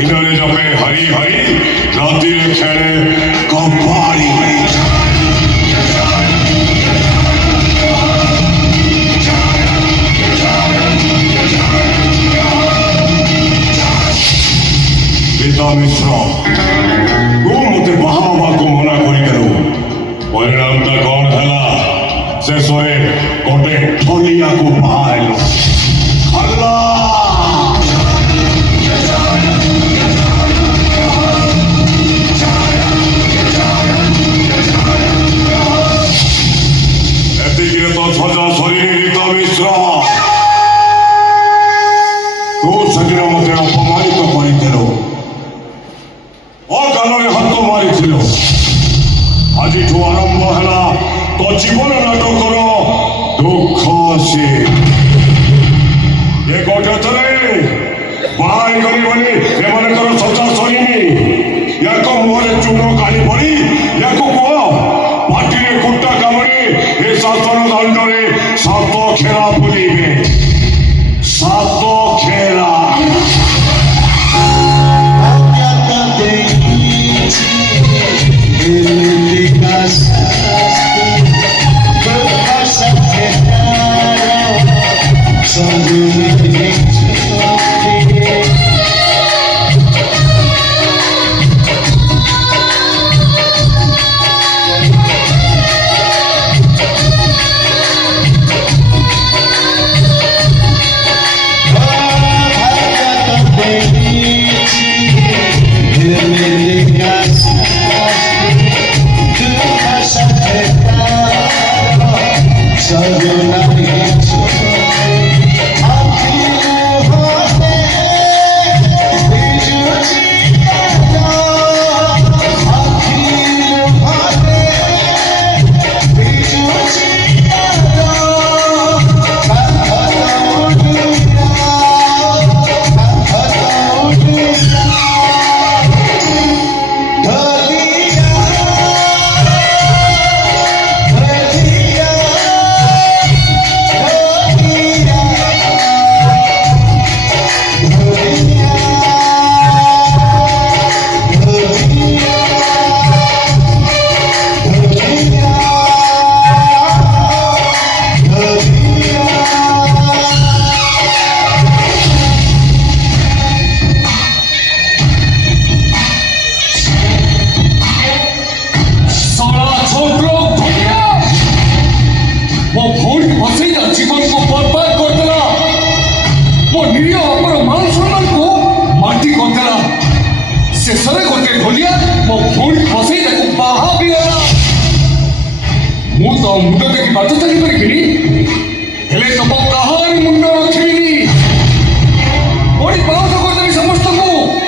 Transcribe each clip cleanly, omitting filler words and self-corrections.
दिनरे जपे हरि हरि राति खेले कबाड़ी पिता मिश्र तू मते बाहा को मना करी परिणामटा कौन है शेष गोटे ठलिया को बाहर एतिकिरे तो सजा सरी रीता मिश्र तू सजन मते अपमानित करिथिलो अकालरे हाथ मारिथिलो आज आरंभ है तो जीवन नाटकर दुख से ये गोटे बाहर करनी एमकर सजा सरीनी या मुहरे चून काली पड़ी या कह पार्टी कुटा कामरी ए शासन दंडे सात खेला बुलैबे सात खेला मुंड देखी बात चली पारि हेले तो कहार मुंड रखी बड़ी पाउस करदेवी समस्त को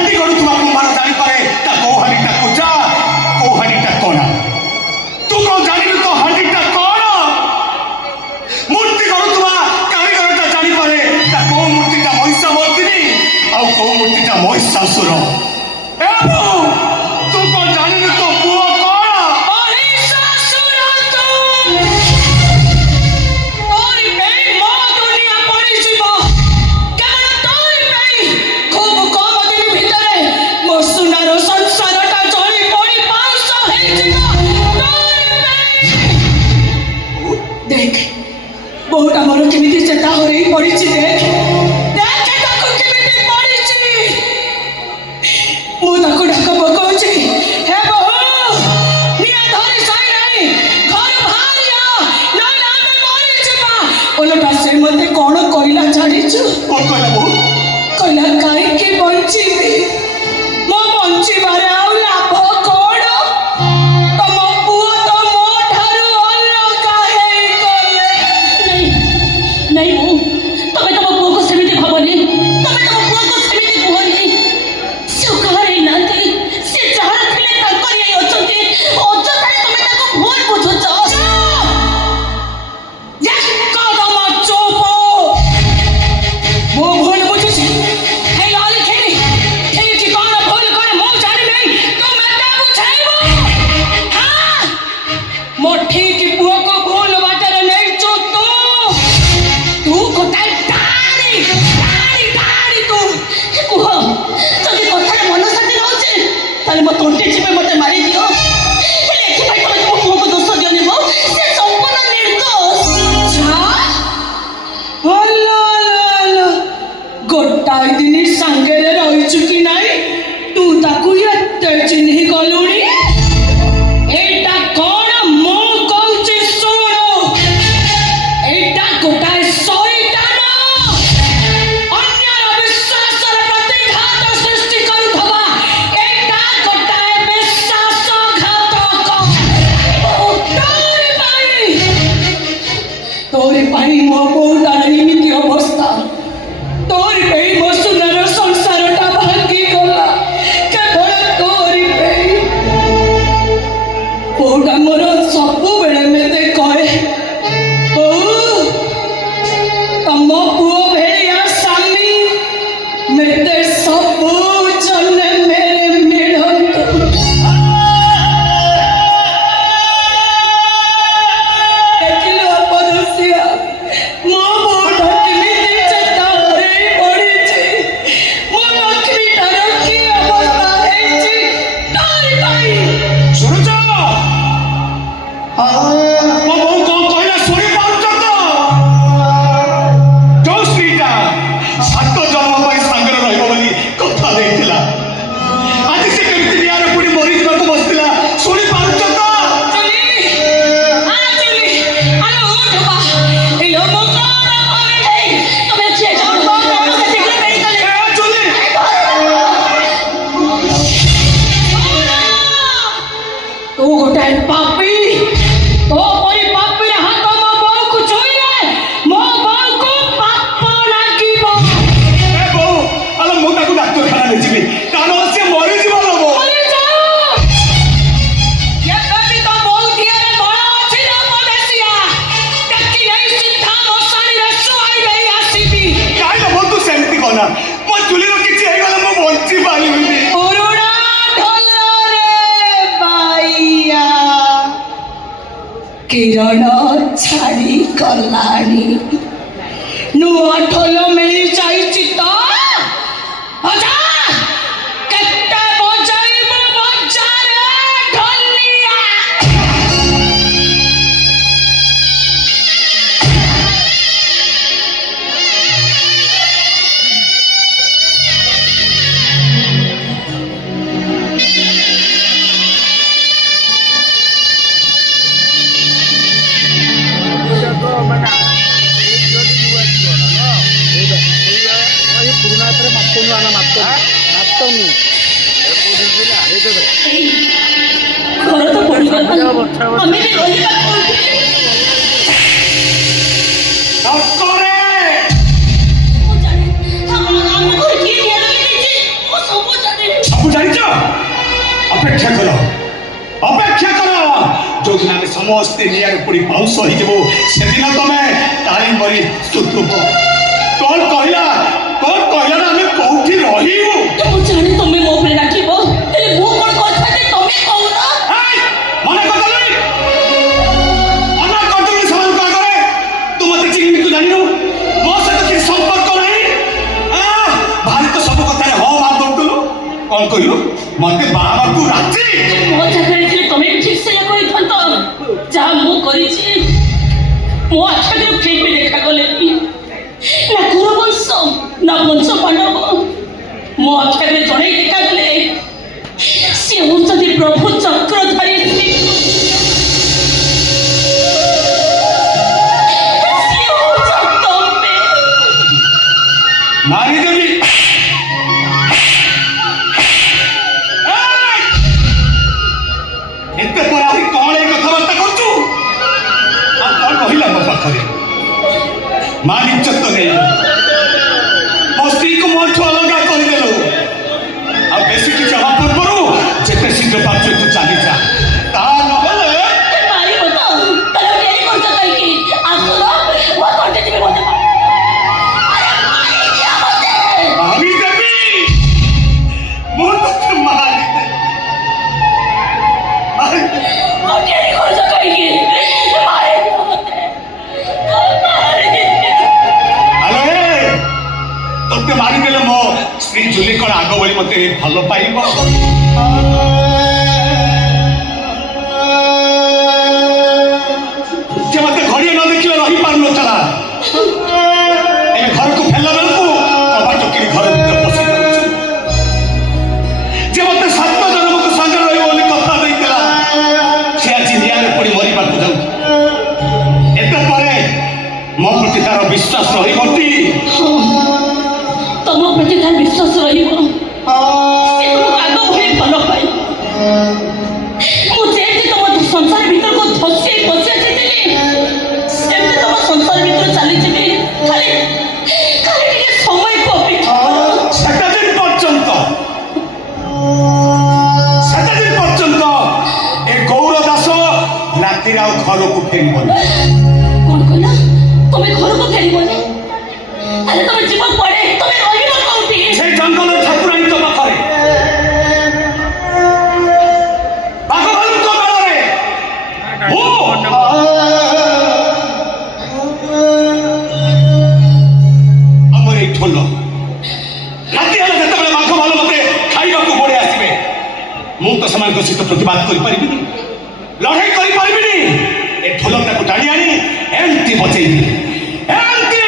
हांडी गड़ुवा कुंभार जापे कौ हांडीटा पूजा कौ हांडीटा कणा तू कौन जानी तो हांडीटा कौन मूर्ति गड़ुवा कारीगरटा जापे कौ मूर्तिटा महिषा मर्दिनी आउ कौ मूर्तिटा महिषासुर तू कौन जानी तो पुओ बहुटा मोर केमिति चेता हो रही पड़ी देख देख ताको केमिति पड़ी मु ताको डाक पकाउछि हे बहु निया धरी साई नाही घर भारिया नै लागे मरि छिबा ओलटा से मते कोन कइला जानिछु ओ कहला बहु कहला काई के बंचिबी मो बंचिबारे आउ लाभ कोन तम पुओ तो मो ठारू अलगा हेई गले नहीं हूँ तमें तुम पुओ को सेमिति खबनी तमें तुम पुओ को सेमिति कहनी से कहरे नाती से जहार थिले तंकरी आई अछंती अजतारे तमें ताको भूल बुझुछ या कदम चोप वो भूल बुझुछ हे लाली खेनी ठीक की कौन भूल करे मो जानी नहीं तो मैं ता बुझाइबो हां मो ठीक पुओ को भूल बाटरे नहीं चो तू गोटाए डाड़ी डाड़ी डाड़ी तू कुह जदि कथार मन शांति रहउछि ताले मो तोंटे छिपे मते मारी दियो हेले एथि भाई तमे तुम पुओ को दोष दियोनी मो से संपूर्ण निर्दोष छा हल्ला गोटाए दिन संगेरे रहिछु कि नाही तू ताकू एते चिन्हि गलुनी एटा कोन मो कहउछि सुनो एटा गोटाए तोरी पाई मो बहुतार एमिति अवस्था तोरी पाई मो सुनार संसारटा भांगी गला केवल तोरी पाई बहुता मोर सबु बेले मेते कहे ओ तम पुओ भेड़िया स्वामी मेते सबु जने मेरे मिलत किरण छाड़ी गलानी नुआ ढोल मिल जाइछि तो आजा केते बजाइबो बजारे ढोलिया घर तो पड़ी हमें भी रोली का हम को की दिया लगे जी वो सब जाने ଅପେକ୍ଷା କର ଅପେକ୍ଷା କର ଯୋଉଦିନ ଆମେ ସମସ୍ତେ ନିଆଁରେ ପୋଡ଼ି ପାଉଁଶ ହେଇଯିବୁ ସେଦିନ ତମେ ତାଳି ମରି ଶୁଧୁବ କଣ କହିଲା ନା ଆମେ କୋଉଠି ରହିବୁ ମୁଁ ଜାଣେ ତମେ ମୋ ଉପରେ ଡାକିବ ହେଲେ ମୁଁ କଣ କଥା ଯେ ତମେ କହୁନ ମନେ କରିଦେଲୁନି ମନା କରିଦେଲୁନି ସେମାନଙ୍କ ଆଗରେ ତୁ ମତେ ଚିହ୍ନିନି ତୁ ଜାଣିନୁ ମୋ ସହିତ କିଛି ସମ୍ପର୍କ ନାହିଁ ଭାରି ତ ସବୁ କଥାରେ ହଁ ମା ଦଉଥିଲୁ କଣ କହିଲୁ ମତେ ବାହାବାକୁ ରାଜି ମୋ ଜାଗାରେ ଥିଲେ ତମେ ବି ଠିକ ସେଇଆ କହିଥାନ୍ତ ଯାହା ମୁଁ କରିଛି ମୋ ଆଖିରେ ଫେର ବି ଦେଖାଗଲେ ନା କୁରବଂଶ ନା ବଂଶ ପାଣ୍ଡବ ମୋ ଆଖିରେ ଜଣେ ଦେଖାଗଲେ ସେ ହଉଛନ୍ତି ପ୍ରଭୁ ଚକ୍ରଧାରୀ ମାରିଦେବି ଏତେ ପରେ ଆହୁରି କଣ ଏଇ କଥାବାର୍ତ୍ତା କରୁଛୁ ଆଉ କଣ ରହିଲା ମୋ ପାଖରେ ମା ଇଜ୍ଜତ ନେଇ ମୋ ସ୍ତ୍ରୀକୁ ମୋଠୁ ଅଲଗା କରିଦେଲୁ ଆଉ ବେଶୀ କିଛି ହବା ପୂର୍ବରୁ ଯେତେ ଶୀଘ୍ର ପାରୁଛୁ ତୁ ଚାଲିଯା ତା ନହେଲେ ମାରିବ ତ ତାହେଲେ ଡେରି କରୁଛ କାହିଁକି ଆସୁନ ମୋ ତଣ୍ଟି ଯିବି ମତେ ମାରିଦେବି ମୁଁ ତତେ ମାରିଦେବି ମୋ ଡେରି କରୁଛ କାହିଁକି ମାରିଦିଅ ମତେ ଆଲୋ ତତେ ମାରିଦେଲେ ମୋ ସ୍ତ୍ରୀ ଜୁଲି କଣ ଆଗ ଭଳି ମତେ ଭଲ ପାଇବ ଯେ ମତେ ଘଡ଼ିଏ ନ ଦେଖିଲେ ରହିପାରୁନଥିଲା ଏବେ ଘରକୁ ଫେରିଲା ବେଳକୁ କବାଟ କିଣି ଘର ଭିତରେ ପଶି ଯାଉଛି ଯେ ମତେ 7 ଜନ୍ମକୁ ସାଙ୍ଗରେ ରହିବ ବୋଲି କଥା ଦେଇଥିଲା ସେ ଆଜି ନିଆଁରେ ପଡ଼ି ମରିବାକୁ ଯାଉଛି ଏତେ ପରେ ମୋ ପ୍ରତି ତାର ବିଶ୍ୱାସ ରହିବଟି ତମ ପ୍ରତି ତାର ବିଶ୍ୱାସ ରହିବ ସେ ତୁମକୁ ଆଗ ଭଳି ଭଲ ପାଇବ ମୁଁ ଯେମିତି ତମ ସଂସାର ଭିତରକୁ ଧସି ପଶି ଆସିଥିଲି ସେମିତି ତମ ସଂସାର ଭିତରୁ ଚାଲିଯିବି ଖାଲି ଟିକେ ସମୟକୁ ଅପେକ୍ଷା କର ସେଟା ଦିନ ପର୍ଯ୍ୟନ୍ତ ଏ ଗୌର ଦାସ ରାତିରେ ଆଉ ଘରକୁ ଫେରିବନି କଣ କହିଲ ତମେ ଘରକୁ ଫେରିବନି ତାହେଲେ ତମେ ଯିବ କୁଆଡେ ତମେ ରହିବ କୋଉଠି ସେ ଜଙ୍ଗଲ ଠାକୁରାଣୀ ତ ପାଖରେ ବାଘଭାଲୁଙ୍କ ମେଳରେ ଆମର ଏଇ ଠୋଲ ରାତି ହେଲେ ଯେତେବେଳେ ବାଘ ଭାଲୁ ମତେ ଖାଇବାକୁ ପଳେଇ ଆସିବେ ମୁଁ ତ ସେମାନଙ୍କ ସହିତ ପ୍ରତିବାଦ କରିପାରିବିନି ଲଢ଼େଇ କରିପାରିବିନି ଏ ଠୋଲଟାକୁ ଟାଣି ଆଣି ଏମିତି ବଜେଇବି ଏମିତି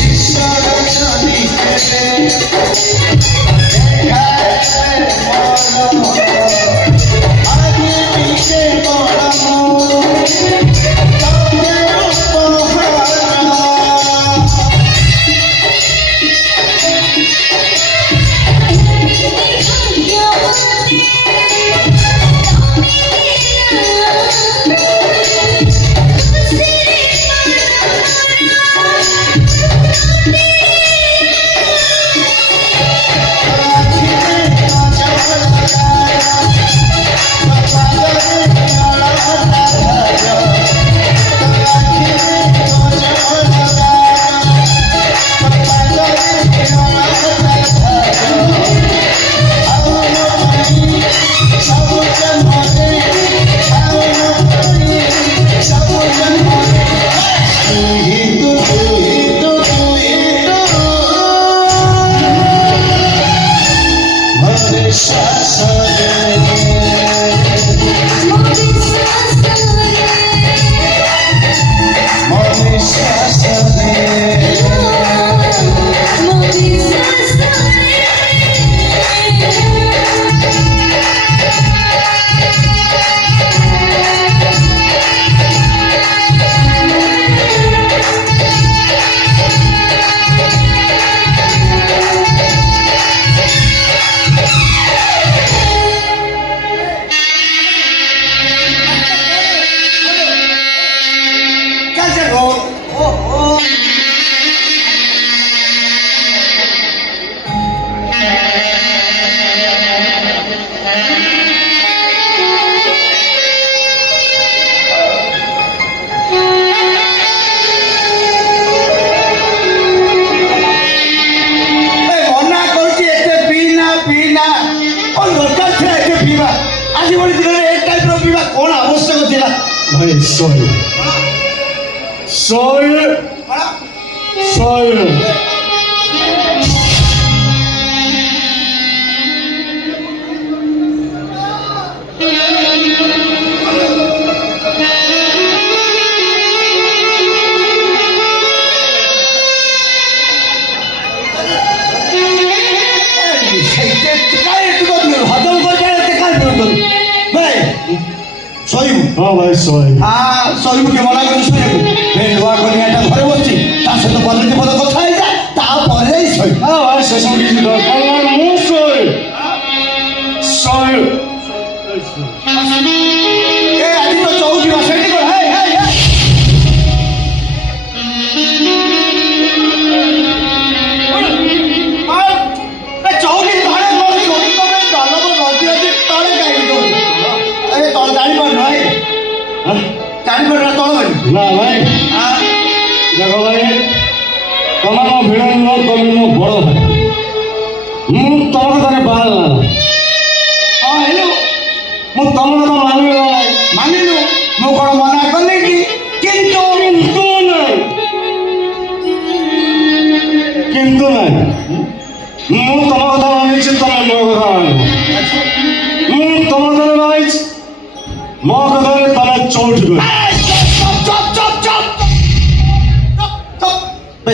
Ishara Jani ଭାଇ ଶହେ ଶହେ ଶହେ ଶୋଇବୁ ହଁ ଭାଇ ଶହେ ଶୋଇବୁ କିଏ ମନା କରି ଶୋଇବୁ ନୂଆ କନିଆଟା ଘରେ ବସିଛି ତା ସହିତ ପଦେ ପଦ କଥା ହେଇଯା ତାପରେ ହିଁ ଶୋଇବୁ ହଁ ଭାଇ ସେସବୁ କିଛି ଦରକାର ନାହିଁ ମୁଁ ଶହେ ଶହେ ଏ ଆଜି ତ ଚଉକି ବା ସେଇଠି କର ହେଇ ହେଇ ହେଇ ଚଉକି ତଳେ ମୋର ଚଉକି ତଳେ ଡାଲବ ଗଦି ଅଛି ତଳେ କାହିଁକି ଦଉଛୁ ଏ ତଳେ ଜାଣିପାରୁନ ଭାଇ ଜାଣିପାରୁନ ତଳ ଭାଇ ନା ଭାଇ ଦେଖ ଭାଇ ତମେ ମୋ ଭିଡ଼ ନୁହଁ ତମେ ମୋ ବଡ଼ ଭାଇ ମୁଁ ତମ କଥାରେ ବାହାରିଲା ହଁ ହେଲୁ ମୁଁ ତମ କଥା ମାନିବି ନାହିଁ ମାନିଲୁ ମୁଁ କଣ ମନା କଲି କି କିନ୍ତୁ କିନ୍ତୁ ନାହିଁ କିନ୍ତୁ ନାହିଁ ମୁଁ ତମ କଥା ମାନିଛି ତମେ ମୋ କଥା ମାନିବ ମୁଁ ତମ କଥାରେ ମାନିଛି ମୋ କଥାରେ ତମେ ଚଉଠି କର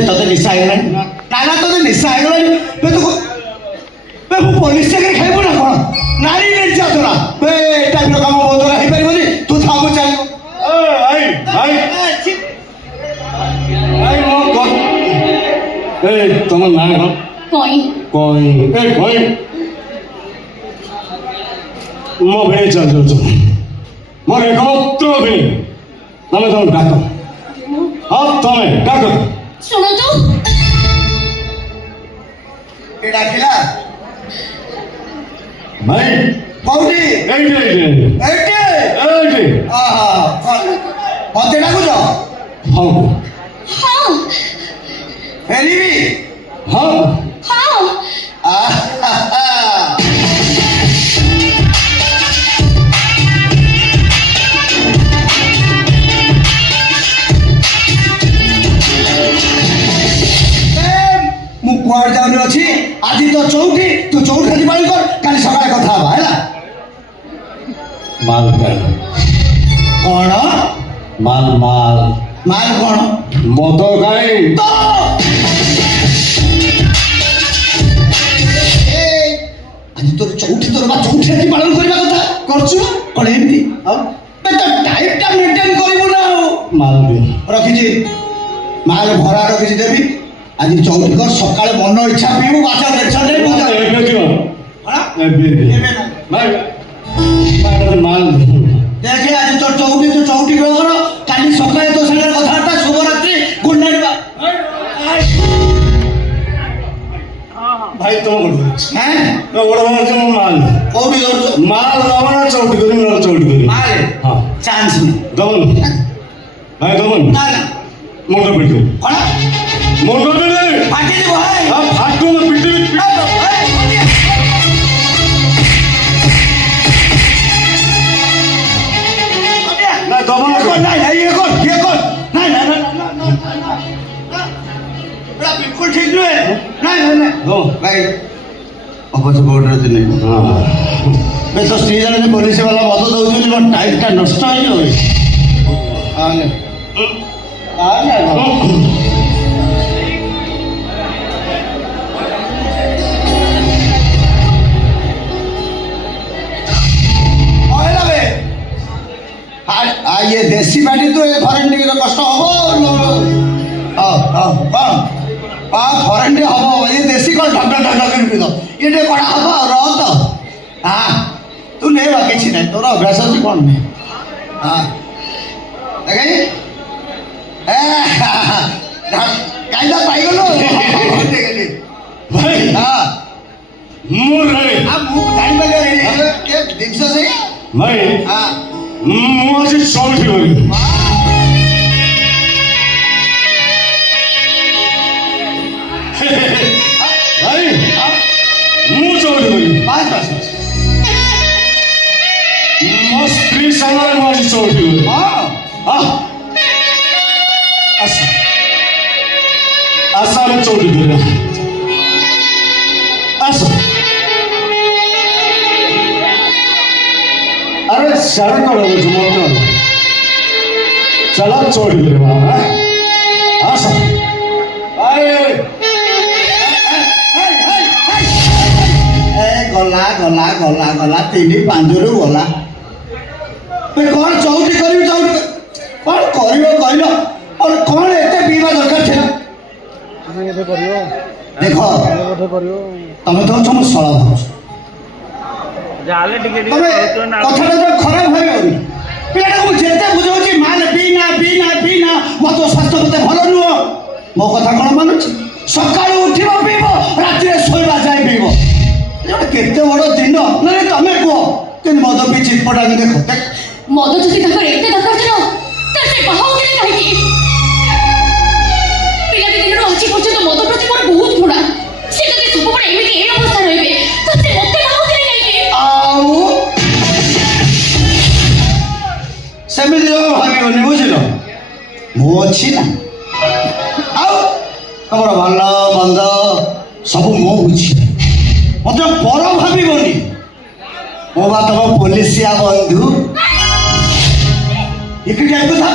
ତତେ ନିଶା ହେଇଗଲାଣି ନା ନା ତତେ ନିଶା ହେଇଗଲାଣି ମୁଁ ପୋଲିସ ଚାକିରି ଖାଇବୁ ନା କଣ ନାରୀ ନିର୍ଯାତନା ଏ ଟାଇପର କାମ ମୋ ଦ୍ୱାରା ହେଇପାରିବନି ତୁ ଥାମୁ ଚାଲିବୁ ଭାଇ ଭାଇ ଭାଇ ମୋ ଏ ତମ ନାଁ କଣ କଇଁ କଇଁ ଏ କଇଁ ମୋ ଭିଣେଇ ଚାଲି ଯାଉଛ ମୋର ଏକମାତ୍ର ଭିଣେଇ ତମେ ଡାକ ହଁ ତମେ ଡାକ ଶୁଣନ୍ତୁ ଏ ଡାକିଲା ଭାଇ କୋଉଠି ଏଇଠି ଏଇଠି ଏଇଠି ଏଇଠି ମତେ ଡାକୁଛ ହଁ ହଁ ଫେରିବି ହଁ ହଁ ମୁଁ କୁଆଡେ ଯାଉନି ଅଛି ଆଜି ତ ଚଉଠି ତୁ ଚଉଠି ଆଜି ପାଳି କର କାଲି ସକାଳେ କଥା ହବା ହେଲା ମାଲ କାଇଁ କଣ ମାଲ ମାଲ ମାଲ କଣ ମଦ କାଇଁ ତ ଆଜି ତୋର ଚଉଠି ତୋର ବା ଚଉଠି ଆଜି ପାଳନ କରିବା କଥା କରୁଛୁ କଣ ଏମିତି ଆଉ ତ ଟାଇପଟା ମେଣ୍ଟେନ କରିବୁ ନା ଆଉ ମାଲ ଦିଅ ରଖିଛି ମାଲ ଭରା ରଖିଛି ଦେବି ଆଜି ଚଉଠି କର ସକାଳେ ମନ ଇଚ୍ଛା ପିଇବୁ ବାଜା ଟେନସନ ରେ ମଜା ଏବେ ଦିଅ କଣ ଏବେ ଦିଅ ଏବେ ନା ଭାଇ ମାଲ ଦେଖେ ଆଜି ତୋ ଚଉଠି ତୁ ଚଉଠି କର କାଲି ସକାଳେ ତୋ ସାଙ୍ଗରେ କଥାବାର୍ତ୍ତା ଶୁଭରାତ୍ରି ଗୁଡ ନାଇଟ୍ ଭାଇ ତମ হ্যাঁ ବଡ଼ ମାନେ ମୋ ମାଲ କୋଉଠି ଧରୁଛୁ ମାଲ ଦବ ନା ଚଉଠି କରିବି ନହେଲେ ଚଉଠି କରିବି ମାରେ ହଁ ଚାନ୍ସ ନାହିଁ ଦବନି ଭାଇ ଦବନି ନା ନା ମୁଣ୍ଡ ପିଟିବି କଣ ମୁଣ୍ଡ ପିଟିବି ପାଟିଯିବ ଭାଇ ଫାଟୁ ମୁଁ ପିଟିବି ନା ଦବ ନା नहीं नहीं ये कौन नहीं नहीं बिल्कुल ठीक नहीं है नहीं नहीं नहीं दो भाई ଅବଶ୍ୟ ବୋର୍ଡରେ ଦିନେ ଏ ତ ସ୍ତ୍ରୀ ଜଣେ ପୋଲିସ ବାଲା ମଦ ଦଉଛନ୍ତି ମୋ ଟାଇପଟା ନଷ୍ଟ ହେଇଯିବ ये देसी पार्टी तो फरेन टिके कष्ट हम कौन फरेन टे हम ये देसी कौन ढक ढक ढक पी दो ये टे कड़ा हम रह तो हाँ तू ले बा किसी नहीं तोर अभ्यास अच्छी कौन नहीं हाँ देखे कायदा पाई गलो भाई हाँ मोर रे आप मुंह टाइम लगे ये दिक्स से भाई हाँ मुझे चौठी करी भाई ମୁଁ ଚଉଠି କरी बस बस बस ମୋ ସ୍ତ୍ରୀ ସାଙ୍ଗରେ ମୁଁ ଆଜି ଚଉଠି କରି हाँ आसाम चौड़ी धरे आस अरे शरण करो मुझे मत चला चौड़ी धरे बाबा आस गला गला गला गला तीन पांचरू गला कौन चौथी करी चौथी कौन कर कहल और कौन एत पीवा दरकार था देख तुम तो तुम सला कथा खराब भाई पिलाटा को जेते बुझाऊँ माने पीना पीना पीना मत स्वास्थ्य मत भल नुह मो कथा कौन मानुच सका उठ पीब राति शोवा जाए पीब केते बड़ दिन ना तमें कह कि मद पी चिटपटा देख देख मद যদি তাকর এতে দরকার ছিল তার সে বাহাও দিলে কাহিকি পিলাটি দিনରୁ আজি পর্যন্ত মদ প্রতি মোর বহুত ঘৃণা সে যদি ସବୁବେଳେ ଏମିତି এই অবস্থা রইবে তো সে মতে বাহাও দিলে কাহিকি ଆଉ ସେମିତି ଭାବିବନି ବୁଝିଲ ମୁଁ ଅଛି ନା ଆଉ ତମର ଭଲ ମନ୍ଦ ସବୁ ମୁଁ ବୁଝି ମତେ ପର ଭାବିବନି ମୁଁ ବା ତମ ପୋଲିସିଆ ବନ୍ଧୁ एक टाइप था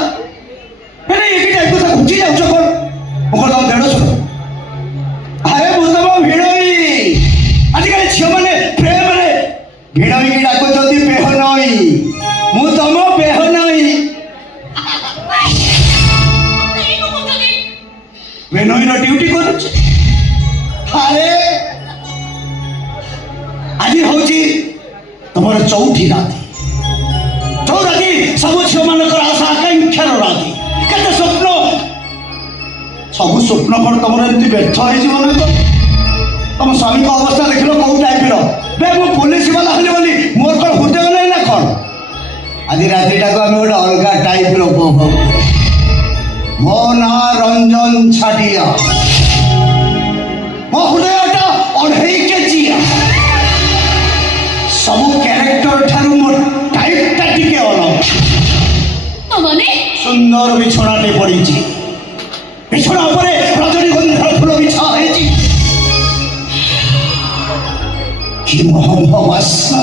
मैंने एक टाइप था घुची जाऊ कौन मुझे तुम देड़ सुन अरे मुझे तुम भिड़ई आजिकल झील मैंने प्रेम रे भिड़ई की डाकुंट बेह नई मु तुम बेह नई बेनईर ड्यूटी कर अरे आज हूँ तुम चौथी राति चौराती सब झील मान आशा आकांक्षार राति केते स्वप्न सब स्वप्न कौन तुम एमती व्यर्थ हो तुम स्वामी को अवस्था देख लो कौ टाइप बे मु पुलिस वाला हली बोली मोर कौन हृदय नहीं ना कौन आज रात्रिटा को आम गोटे अलग टाइप उपभोग मो ना रंजन छाटिया मो हृदयटा 2.5 केजी सब क्यारेक्टर ठारू मोर टाइपटा टिके अलग মানে सुंदर बिछणाटे पड़ी बिछणा उपरे रजनीगंधा फूल बिछा होती कि महंग बासा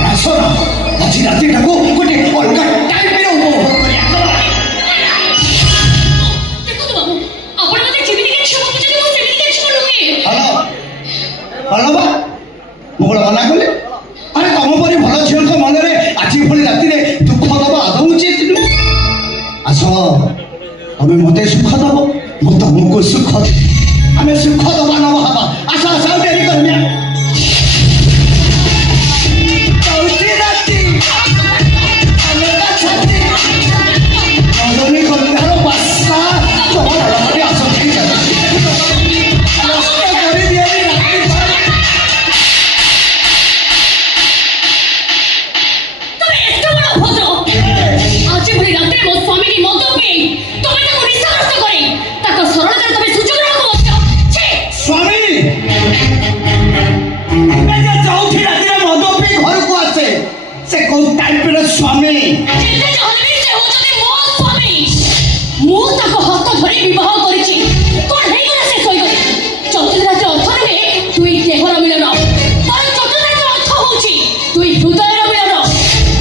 रासना आज रातिटा को गोटे अलग टाइप रे उपभोग करिया দেখো তো বাবু আপন মতে যেমিতি কিছু বুঝতে মু সেমিতি কিছু নুহে हेलो हेलो बा मुगल मना कले अरे तुम परी भल झील मन में आज भली राति दुख दबा आदौ उचित आस तमें मत सुख दब मु तुमको सुख आम सुख दबा नब हवा आस आस डेरी कर रजनीगंधार बास्ना आस আজি ভরি রাতে মো স্বামী নি মদ পি তুমি তাকে নিশাগ্রস্ত করে তাকে সরলতার তুমি সুযোগ রাখো বলছো ছি स्वामी मैं जे चौथी राति मद पी घर को आसे से कौ टाइप रे स्वामी যেতে হলে সে হচ্ছে মো স্বামী মু তাকে হাত ধরে বিবাহ করেছি কোন হেই গলা শেষ হই গলে চতুর্থ রাতে অর্থ নহে তুই দেহর মিলন আর চতুর্থ রাতে অর্থ হচ্ছে তুই হৃদয়ের মিলন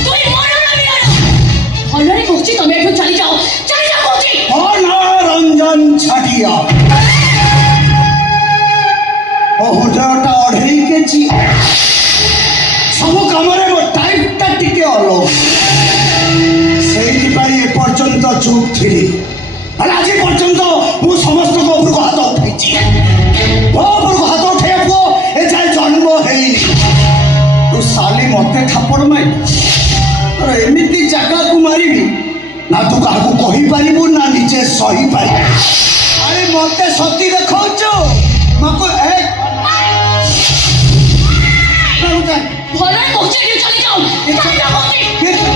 তুই মনের মিলন হলরে কইছি তুমি একটু চলে যাও কইছি ना रंजन छाटिया हृदयटा 2.5 केजी सब कम मो टाइपटा टिके अलग से एपर्यंत चुप थी आज पर्यंत मु समस्त उपरको हाथ उठाई मो उपरको हाथ उठाइया पुओ ए जाए जन्म है तू साली मत थापड़ मार और एमती जगह को मारि ना तू क्या कही पारू ना निजे सही पार अरे मत सती देखाच मको হলরে কইছি চলে যাও কইছি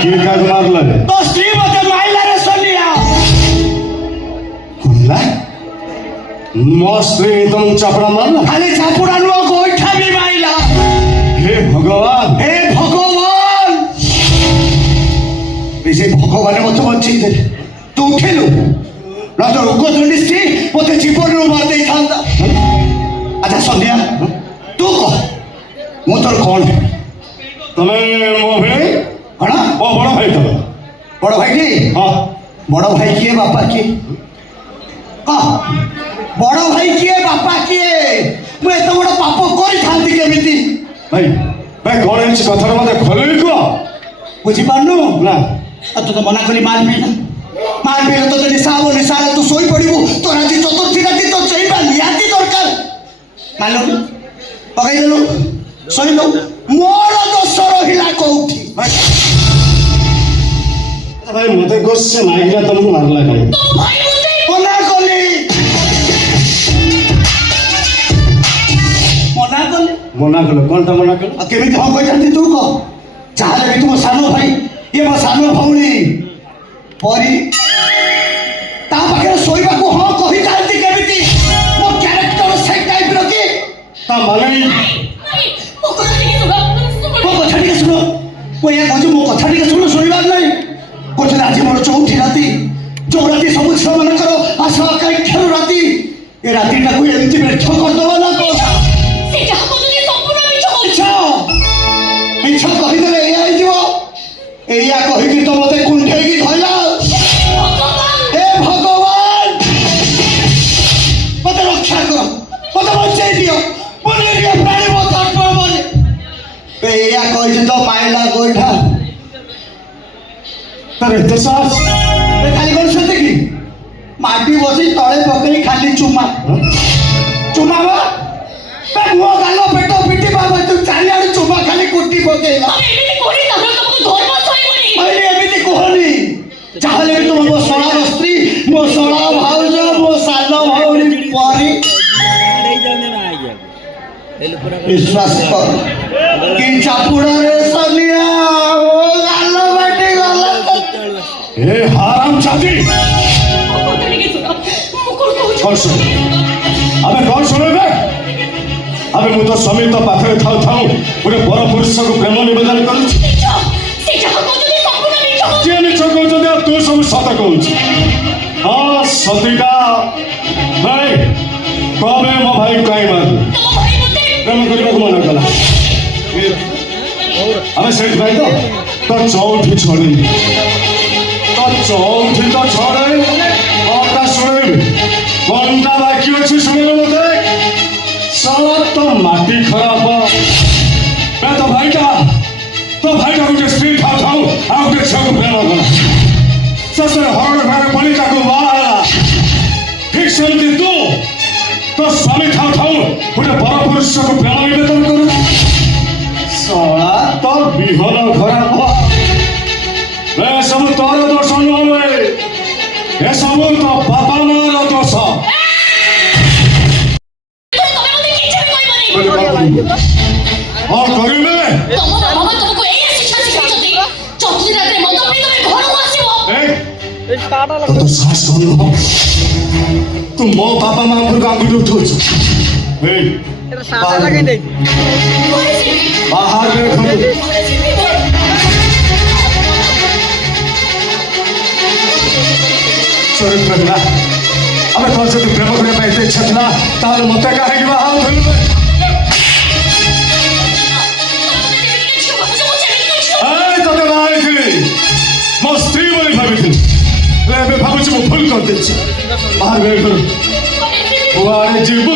କିଏ କାହାକୁ ମାରିଲା ରେ? तो स्त्री मते माइला रे सोनिया କହିଲା ମୋ ସ୍ତ୍ରୀ ତମ ଚାପଡ଼ା ମାରିଲା? खाली चापुड़ा नुआ गोइठा भी माइला ହେ ଭଗବାନ, हे भगवान से भगवान मत बच्चे दे तू उठेलु ना तो उग्रदंडी स्त्री मते जीवन रू मार दे थांदा अच्छा सोनिया तू कह मो तोर कौन है ତମେ ମୋ ଭାଇ? कौन ମୋ ବଡ଼ ଭାଇ ତମେ? बड़ भाई की ହଁ बड़ भाई किए बापा किए कह बड़ भाई किए बापा किए मैं एत बड़ पाप करी थांती केमिति ଭାଇ ଭାଇ କ'ଣ ହେଇଛି କଥାଟା ମତେ ଖୋଲେଇ କୁହ। बुझी पारनु ନା तू तो मना करी मार पीना तो निशा हो निशा तू सोई पड़ू तो राति चतुर्थी राति तो चाहिए निहाती दरकार मानल पकई देलु शोइलु मोर दोष रहिला कोठी ଭାଇ ମତେ ଗୋଷ୍ଠୀ ମାଗିଲା ତମକୁ ମାରିଲା କାହିଁ? तो भाई मुझे मना कली ମନା କଲ କ'ଣଟା ମନା କଲ? आ केमिति हम कहते तू कह चाहे भी तुम सानो भाई ये मो सानो भौणी परी ता पाखे सोइबा को हां कहि तांती केमिति मो कैरेक्टर से टाइप रखी ତା ମାନେ वो कथा नहीं सुना ମୋ କଥା ଟିକେ ଶୁଣ ମୁଁ ଏହା କହୁଛି ମୋ କଥା ଟିକେ ଶୁଣ ଶୁଣିବାର ନାହିଁ କହୁଛନ୍ତି ଆଜି ମୋର ଚଉଠି ରାତି ଯୋଉ ରାତି ସବୁ ଝିଅମାନଙ୍କର ଆଶା ଆକାଂକ୍ଷାର ରାତି ଏ ରାତିଟାକୁ ଏମିତି ବ୍ୟର୍ଥ କରିଦେବା ନା କଣ से जहां को तुझे संपूर्ण मिଛ ମିଛ ମିଛ କହିଦେଲେ ଏଇଆ ହେଇଯିବ ଏଇଆ କହିକି ତ ମତେ କୁଣ୍ଢେଇକି ଧଇଲା भगवान ହେ ଭଗବାନ ମତେ ରକ୍ଷା କର ମତେ ବଞ୍ଚେଇ ଦିଅ ମୋ ନିରୀହ ପ୍ରାଣୀ ମୋ ତତ୍ଵ ମନେ ଏଇଆ କହିଛି ତ ମାଇଲା ଗୋଇଠା ତାର ଏତେ ସାହସ? ଖାଲି କରୁଛନ୍ତି କି ମାଟି ବସି ତଳେ ପକେଇ ଖାଲି ଚୁମା ଚୁମା ବା ମୁହଁ ଗାଲ ପେଟ ପିଟି ବାବା ତୁ ଚାରିଆଡେ ଚୁମା ଖାଲି କୁଟି ପକେଇଲା हम एमिति कोड़ी तमरो तुमको धर्म सहिबनी କହିଲି ଏମିତି କୁହନି ଚାହେଲେ ବି ତୁମ ମୋ ଶଳାର ସ୍ତ୍ରୀ ମୋ ଶଳା ଭାଉଜ ମୋ ସାନ ଭଉଣୀ ପରି ବିଶ୍ୱାସ କର କି ଚାପୁଡ଼ାରେ ସନିଆ ମୋ ଗାଲ ବାଟି ଗଲା ଏ ହାରାମ ଜାତି वो कथा नहीं सुना मुकुर कहू କ'ଣ ଶୁଣ ଆମେ କ'ଣ ଶୁଣିବେ? ଆମେ ମୁଁ ତ ସ୍ୱାମୀ ତ ପାଖରେ ଥାଉ ଥାଉ ଗୋଟେ ପର ପୁରୁଷକୁ ପ୍ରେମ ନିବେଦନ କରୁଛି। मिଛ से जहां को तुझे संपूर्ण मिछ କିଏ ମିଛ କହୁଛନ୍ତି ଆଉ ତୁ ସବୁ ସତ କହୁଛୁ? ହଁ ସତୀଟା ଭାଇ କବେ ମୋ ଭାଇ କାହିଁ ମାରିଲୁ? तुम भाई मुझे ପ୍ରେମ କରିବାକୁ ମନା କଲା। ଆମେ ସେଇଥିପାଇଁ ତ ଚଉଠି ଛଡ଼େଇଲୁ। ତ ଚଉଠି ତ ଛଡ଼େଇ କଣଟା ଶୁଣେଇବି କଣଟା ବାକି ଅଛି ଶୁଣିଲୁ ମତେ? ସାଲା ତ ମାଟି ଖରାପ ତୋ ଭାଇଟା ଗୋଟେ ସ୍ତ୍ରୀ ଥାଉ ଥାଉ ଆଉ ଗୋଟେ ଝିଅକୁ ପ୍ରେମ କଲା ଶେଷରେ ହରଣ ଘରେ ପଡ଼ି ତାକୁ ବାହା ହେଲା। ଠିକ୍ ସେମିତି ତୁ ତୋ ସ୍ୱାମୀ ଥାଉ ଥାଉ ଗୋଟେ ପର ପୁରୁଷକୁ ପ୍ରେମ ନିବେଦନ କରୁ। ଶଳା ତ ବିହନ ଖରାପ ଏସବୁ ତୋର ଦୋଷ ନୁହେଁ ଏସବୁ ତୋ ବାପା ମାଆର ଦୋଷ। तमे मुझे किछ भी कहबनी ହଁ କରିବେ तम बाबा तुमको एई शिक्षा सिखाइछथि चतुर्थी राते मद पी तमे घर को आसीबो तो सास कौन हो तू मो बापा माँ पर आंगुली उठौଛୁ बाहर देखो सॉरी प्रज्ञा अबे कौन से तू प्रेम करने पे इतने इच्छा था ताले मते काहे कि बाहर उठल ए तते बाहर थी मो स्त्री बोली भाबिथि रे बे भाबुची मो भूल कर देछि बाहर देखो बुआरे जीव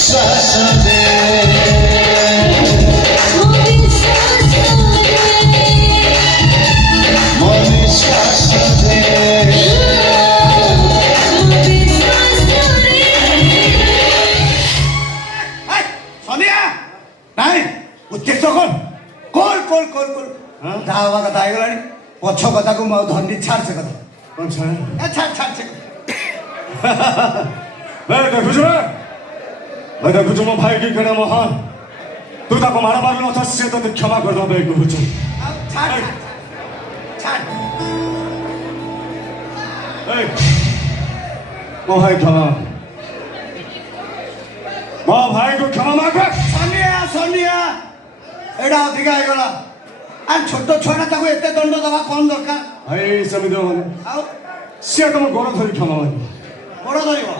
श्वास दे କଥା ହବା କଥା ହେଇଗଲାଣି ପଛ କଥାକୁ ମୁଁ ଆଉ ଧନ୍ଦି ଛାଡ଼ ସେ କଥା कौन सा है ଛାଡ଼ ଛାଡ଼ ସେ मैं देखु छु मैं देखु छु मो भाई की केड़े महान तू ताको मारा मारलो था से तो क्षमा कर दो बे कहू छु ଆଉ ଛାଡ଼ ଛାଡ଼ ए मो भाई क्षमा मो भाई को क्षमा मांग ସନିଆ ସନିଆ ଏଇଟା ଅଧିକା ହେଇଗଲା ଆଉ ଛୋଟ ଛୁଆଟା ତାକୁ ଏତେ ଦଣ୍ଡ ଦେବା କ'ଣ ଦରକାର भाई समिति माने ଆଉ से तुम गोड़ धरी क्षमा मांग ଗୋଡ଼ ଧରିବ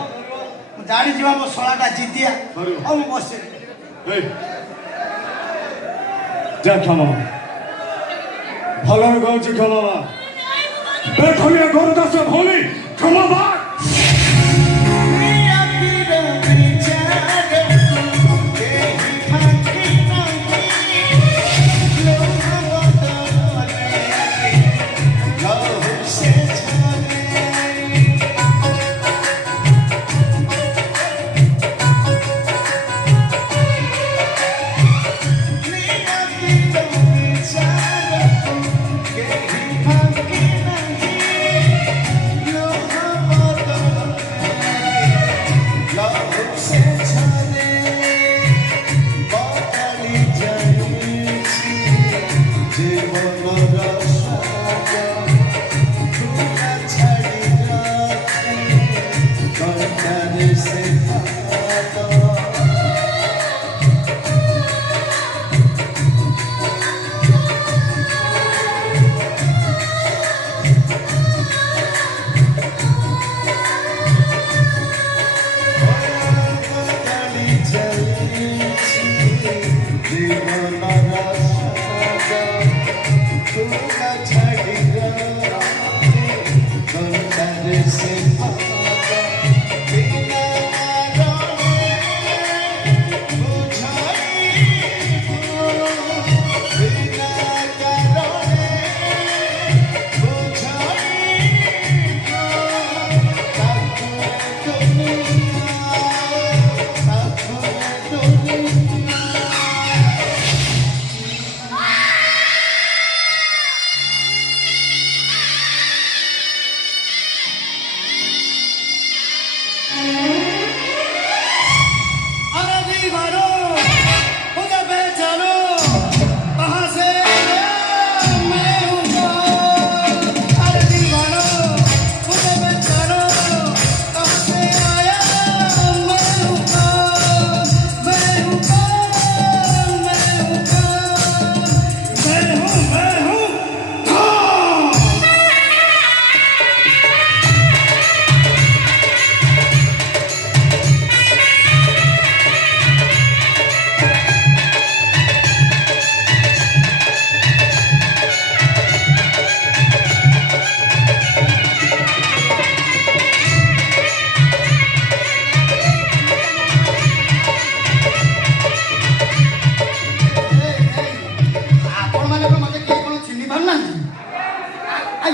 ମୁଁ ଜାଣିଯିବା ମୋ ଶଳାଟା ଜିଦିଆ ଧରିବ। ହଉ ମୁଁ ବସିଛି ए जा क्षमा भलो कहू छु क्षमा मांग बेखलिया गोड़ दास भोली क्षमा मांग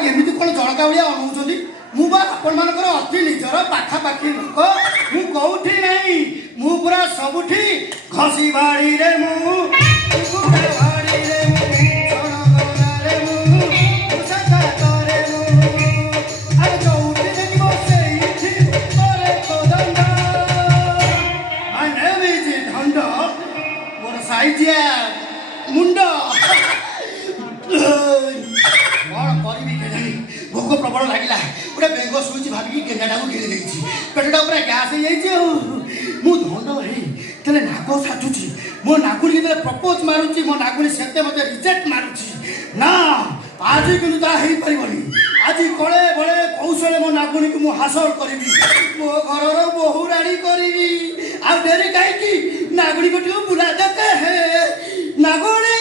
ଏମିତି କ'ଣ ଜଳକା ଭଳିଆ ଅନଉଛନ୍ତି ମୁଁ ବା ଆପଣମାନଙ୍କର ଅତି ନିଜର ପାଖାପାଖି ଲୋକ ମୁଁ କୋଉଠି ନାହିଁ ମୁଁ ପୁରା ସବୁଠି ଘଷି ବାଡ଼ିରେ ମୁଁ ବାଡ଼ିରେ ଯୋଉଠି ଦେଖିବ ସେଇଠି କରେ ଦଣ୍ଡ ଦଣ୍ଡ ମୋର ସାଇଜିଆ ମୁଣ୍ଡ କ'ଣ କରିବି କେଜାଣି ଭୋକ ପ୍ରବଳ ଲାଗିଲା ଗୋଟେ ବେଙ୍ଗ ଶୋଇଛି ଭାବିକି ଗେଣ୍ଡାଟାକୁ ଗିଳି ଦେଇଛି ପେଟଟା ପୁରା ଗ୍ୟାସ୍ ହେଇଯାଇଛି ଆଉ ମୁଁ ଦଣ୍ଡ ହେଇ ତାହେଲେ ନାଗ ସାଜୁଛି ମୋ ନାଗୁଣୀ ଯେତେବେଳେ ପ୍ରପୋଜ ମାରୁଛି ମୋ ନାଗୁଣୀ ସେତେ ମୋତେ ରିଜେକ୍ଟ ମାରୁଛି ନା ଆଜି କିନ୍ତୁ ତାହା ହେଇପାରିବନି ଆଜି କଳେ ବଳେ କୌଶଳେ ମୋ ନାଗୁଣୀକୁ ମୁଁ ହାସଲ କରିବି ମୋ ଘରର ବୋହୂ ରାଣୀ କରିବି ଆଉ ଡେରି କାହିଁକି ନାଗୁଣୀ ଗୋଟିଏ ବୁଲା ଦେଖେ ନାଗୁଣୀ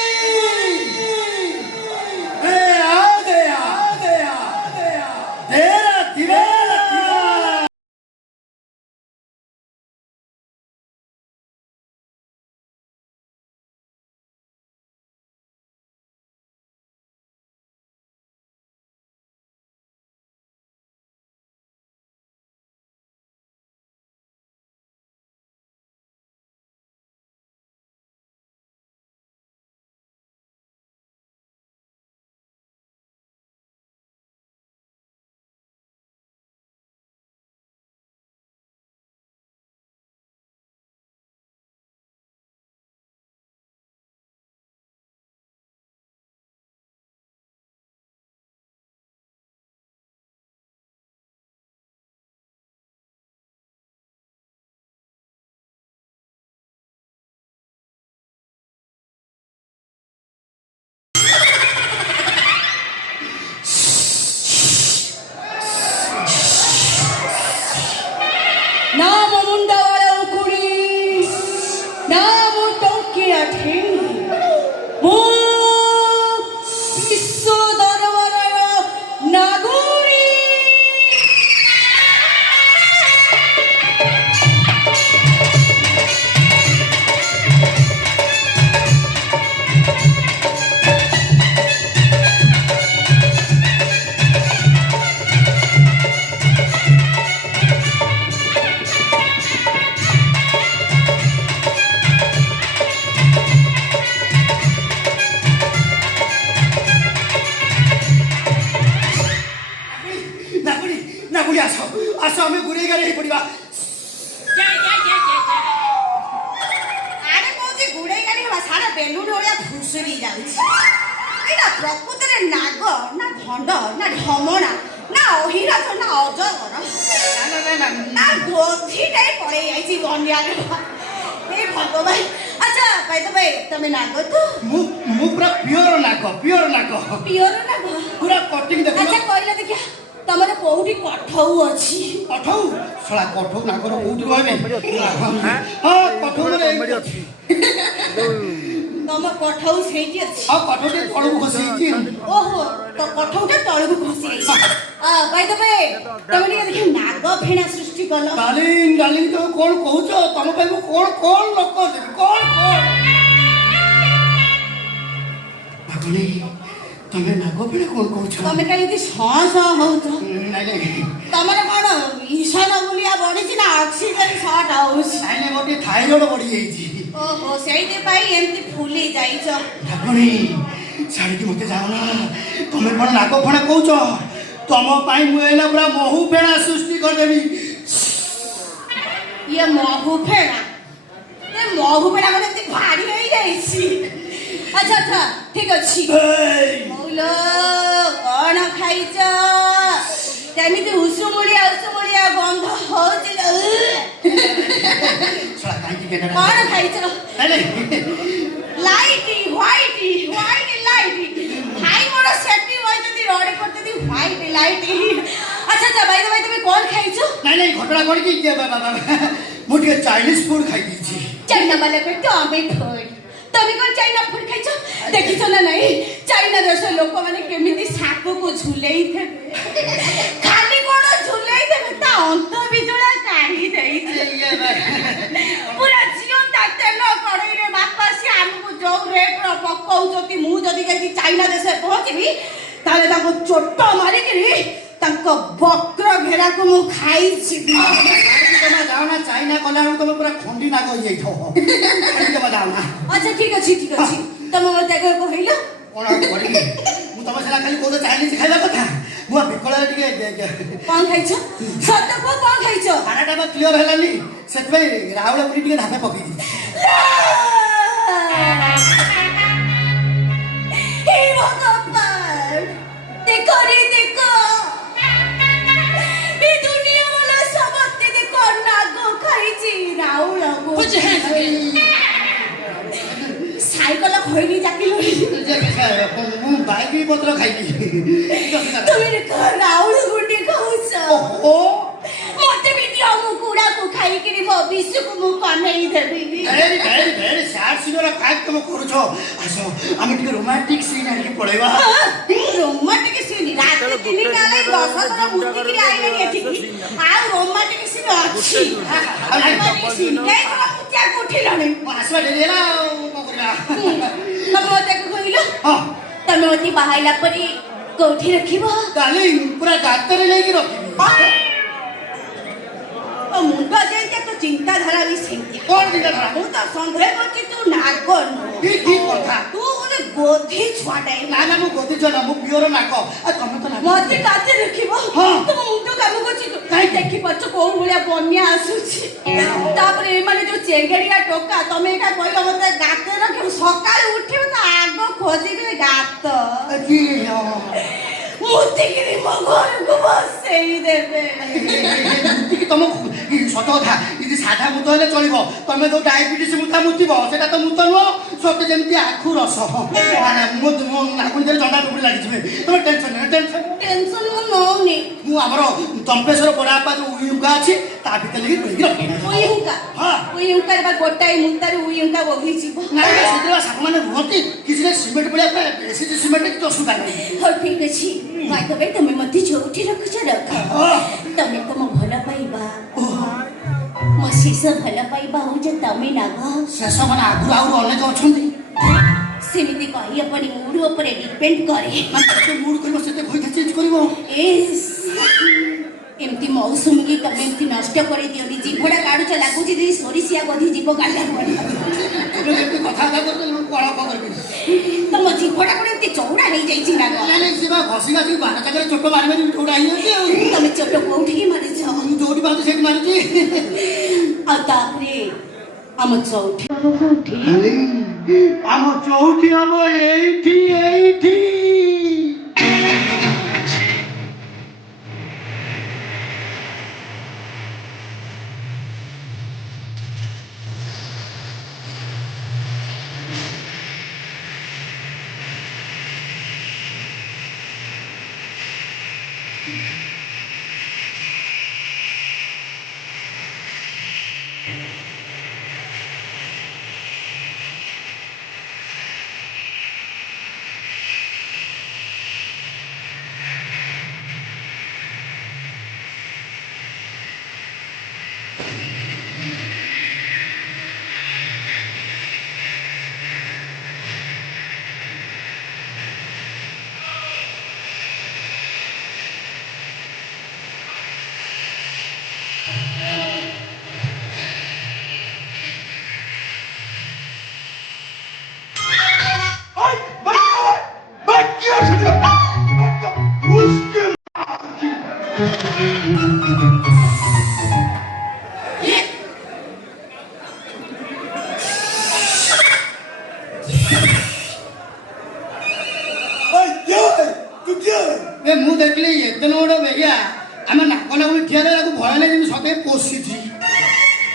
ଲାଗୁଛି ଏଇଟା ପ୍ରକୃତରେ ନାଗ ନା ଧଣ୍ଡ ନା ଢମଣା ନା ଅହିରାଜ ନା ଅଜଗର ନା ଗୋଧିଟାଇ ପଳେଇ ଯାଇଛି ବନ୍ୟାରେ ଏ ଭଗବାନ ଆଚ୍ଛା ଭାଇ ତ ଭାଇ ତମେ ନାଗ ତ ମୁଁ ପୁରା ପିଓର ନାଗ ପିଓର ନାଗ ପୁରା କଟିଂ ଦେଖ ଆଚ୍ଛା କହିଲା ଦେଖିଆ ତମର କୋଉଠି କଠଉ ଅଛି କଠଉ ଶଳା କଠଉ ନାଗର କୋଉଠି କହିବେ ହଁ କଠଉ ମାନେ ଅଛି ତମ କଠଉ ସେଇଠି ଅଛି ଆଉ କଠଉଟେ ତଳକୁ ଖସିଯାଇଛି ଓହୋ ତ କଠଉଟା ତଳକୁ ଖସି ଯାଇଛି ଭାଇ ତ ଭାଇ ତମେ ଟିକେ ଦେଖି ନାଗ ଫେଣା ସୃଷ୍ଟି କଲ ଡାର୍ଲିଂ ତମେ କଣ କହୁଛ ତମ ପାଇଁ ମୁଁ କଣ ଲୋକ ଦେବି କଣ ଭାଗୁନି ତମେ ନାଗ ଫେଣା କଣ କହୁଛ ତମେ କାହିଁକି ସଁ ସଁ ହଉଛ ନାଇଁ ତମର କଣ ଇସାନ ବୁଲିଆ ବଢିଛି ନା ଅକ୍ସିଜେନ ସର୍ଟ ହଉଛି ନାଇଁ ମୋର ଟିକେ ଥାଇରଏଡ ବଢିଯାଇଛି ଓହୋ ସେଇଥିପାଇଁ ଏମିତି ଫୁଲି ଯାଇଛ ଭାଗୁନି ଛାଡ଼ିକି ମତେ ଯାଅ ନା ତମେ କଣ ନାଗ ଫେଣା କହୁଛ ତମ ପାଇଁ ମୁଁ ଏଇନା ପୁରା ମହୁ ଫେଣା ସୃଷ୍ଟି କରିଦେବି ଇଏ ମହୁ ଫେଣା ମାନେ ଏମିତି ଭାରି ହେଇଯାଇଛି ଆଚ୍ଛା ଆଚ୍ଛା ଠିକ ଅଛି ମଉଲ କଣ ଖାଇଛ ଯେମିତି ଉଷୁମୁଳିଆ ଗନ୍ଧ ହଉଛି କଣ ଖାଇଛ ଲାଇଟ୍ ଭାଇ ମୋର ସେଠି ବଇଛନ୍ତି ରଡି କରୁଛନ୍ତି ହ୍ୱାଇଟ୍ ଲାଇଟ୍ ଆଚ୍ଛା ଆଚ୍ଛା ଭାଇ ତମେ କଣ ଖାଇଛ ନାଇଁ ଘଟଣା କଣ କି ମୁଁ ଟିକେ ଚାଇନିଜ ଫୁଡ ଖାଇଦେଇଛି ଚାଇନା ବାଲା ଟମେ ଫୁଡ ତମେ କଣ ଚାଇନା ଫୁଡ ଖାଇଛ ଦେଖିଛ ନା ନାଇଁ ଚାଇନା ଦେଶର ଲୋକମାନେ କେମିତି ସାପକୁ ଝୁଲେଇ ଥିବେ ଖାଲି କଣ ଝୁଲେଇ ଥିବେ ତା ଅନ୍ତ ବିଜୁଳା କାଢି ଦେଇছে ପୁରା ଜିଅନ୍ତା ତେଲ କଡ଼େଇରେ ବାପା ସିଏ ଆମକୁ ଯୋଉ ରେଟ୍ର ପକଉଛନ୍ତି ମୁଁ ଯଦି ଯାଇକି ଚାଇନା ଦେଶରେ ପହଞ୍ଚିବି ତାହେଲେ ତାଙ୍କୁ ଚୋଟ ମାରିକିରି ତାଙ୍କ ବକ୍ର ଘେରାକୁ ମୁଁ ଖାଇଛି ତମେ ଯାଅ ନା ଚାଇନା କଲାବେଳକୁ ତମେ ପୁରା ଖଣ୍ଡି ନାଗ ହେଇଯାଇଥିବ ତମେ ଯାଅ ନା ଆଚ୍ଛା ଠିକ ଅଛି ତମେ ମତେ ଆଗ କହିଲ କଣ କରିବି ମୁଁ ତମ ସେଟା ଖାଲି କହୁଛ ଚାଇନିଜ ଖାଇବା କଥା ମୁଁ ବିକଳରେ ଟିକେ କଣ ଖାଇଛ ସତ କୁହ କଣ ଖାଇଛ ଖାନାଟା ବା କ୍ଲିୟର ହେଲାନି ସେଥିପାଇଁ ରାଉଳ ପୁରୀ ଟିକେ ଧାପେ ପକେଇ ଦେଇଛି हे भगवान देखो रे देखो ये दुनिया वाला समझते देखो नागो खाइची राउल बुझे साइकिल खोइनी जाकिलो ମୁଁ ବାଇକ ପତ୍ର ଖାଇବି তুমি দেখো রাউল गुंडी खाउछ ଓ मते भी दियो मु कुड़ा को खाई के मो विश्व को मु कमेई देबी ଭେରି ସାର୍ ସିନର କାକ୍ ତମେ କରୁଛ ଆସ ଆମେ ଟିକେ ରୋମାଣ୍ଟିକ ସିନ୍ ଆଣିକି ପଳେଇବା रोमांटिक सीन रात 3 काले 10 थरा मुक्ति के आइले एठी आ रोमांटिक सीन अछि रोमांटिक सीन के थरा मुक्तिया उठिलानी ଆସିବା ଡେରି ହେଲା କଣ କରିବା ତମେ ମତେ କହିଲ ହଁ ତମେ ମତେ ବାହାଇଲା ପରେ କୋଉଠି ରଖିବ ଡାର୍ଲିଂ ପୁରା ଗାତରେ ନେଇକି ରଖିବି ଓ ମୁଣ୍ଡ ଯେତେ ତ ଚିନ୍ତାଧାରା ବି ସେମିତି କଣ ଚିନ୍ତାଧାରା ମୁଁ ତ ସନ୍ଦେହ କରୁଛି ତୁ ନାଗ କି କଥା ତୁ ଗୋଟେ ଗୋଧି ଛୁଆଟେ ନା ମୁଁ ଗୋଦି ଛୁଆ ମୁଁ ପିଓର ନାଗ ତମେ ତ ନାଗ ମତେ କାତେ ରଖିବ ହଁ। ତମ ମୁଣ୍ଡ କାମ କରୁଛି କାଇଁ ଦେଖି ପାରୁଛ କୋଉ ଭଳିଆ ବନ୍ୟା ଆସୁଛି ତାପରେ ଏମାନେ ଯୋଉ ଚେଙ୍ଗେଡିଆ ଟୋକା ତମେ ଏଟା କହିଲ ମତେ ଗାତ ରଖିବ ସକାଳେ ଉଠିବ ତ ଆଗ ଖୋଜିବେ ଗାତ ମୁତିକିରି ମୋ ଘରକୁ ବସେଇ ଦେବେ ତମକୁ ସତ କଥା ଯଦି ସାଧା ମୁତ ହେଲେ ଚଳିବ ତମେ ଯୋଉ ଡାଇବେଟିସ ମୁତା ମୁତିବ ସେଟା ତ ମୁତ ନୁହଁ ସତେ ଯେମିତି ଆଖୁ ରସ ମୋ ନାଗୁଣି ଦେହରେ ଜଣ୍ଡା ଟୁକୁରି ଲାଗିଯିବେ ତମେ ଟେନସନ ମୁଁ ନଉନି ମୁଁ ଆମର ତମ୍ପେଶ୍ୱର ବଡ଼ବାପା ଯୋଉ ଉଇହୁଙ୍କା ଅଛି ତା ଭିତରେ ନେଇକି ପୁରେଇକି ରଖିବି ଉଇହୁଙ୍କାର ବା ଗୋଟାଏ ମୁତାରେ ଉଇହୁଙ୍କା ବଗିଯିବ ସେଥିରେ ସାଙ୍ଗମାନେ ରୁହନ୍ତି କିଛି ସିମେଣ୍ଟ ଭଳିଆ ବେଶୀ ସିମେଣ୍ଟ କିଛି ଅସୁବିଧା ନାହିଁ ହଉ ଠିକ ଅଛି ଭାଇ ତମେ ମତେ ଯୋଉଠି ରଖୁଛ ରଖ ତମେ ତମ ଭଲ ପାଇବା ମୋ ଶେଷ ଭଲ ପାଇବା ହଉଛି ତମେ ନାଗ ଶେଷ ମାନେ ଆଗରୁ ଆହୁରି ଅନେକ ଅଛନ୍ତି ସେମିତି କହିହବନି ମୁଡ ଉପରେ ଡିପେଣ୍ଡ କରେ ମୁଡ କରିବ ସେତେ ଭଇକା ଚେଞ୍ଜ କରିବ ଏମିତି ମୌସୁମୀକି ତମେ ଏମିତି ନଷ୍ଟ କରିଦିଅନି ଜିଭଟା କାଢୁଛ ଲାଗୁଛି ଯଦି ସୋରିଷିଆ ବଧି ଯିବ ଗାଲା କଥାବାର୍ତ୍ତା କରୁଛ ମୁଁ କଣ କରିବି ତମ ଜିଭଟା କଣ ଏମିତି ଚଉଡ଼ା ହେଇଯାଇଛି ନା ସେ ବା ଘଷି ଘାସି ବାର ଜାଗାରେ ଚୋଟ ମାରି ମାରି ଚଉଡ଼ା ହେଇଯାଉଛି ଆଉ ତମେ ଚୋଟ କୋଉଠିକି ମାରିଛ ଯୋଉଠି ପାରୁଛି ସେଇଠି ମାରିଛି ଆଉ ତାପରେ ଆମ ଚଉଠି କୋଉଠି ଆମ ଚଉଠି ହବ ଏଇଠି ଏଇଠି। ମୁଁ ଦେଖିଲି ଏତେ ଗୋଟେ ବେଗିଆ ଆମେ ନାକ ନାଗୁଳି ଠିଆ ତାକୁ ଭୟ ଲାଗି ସତେ ପଶିଛି।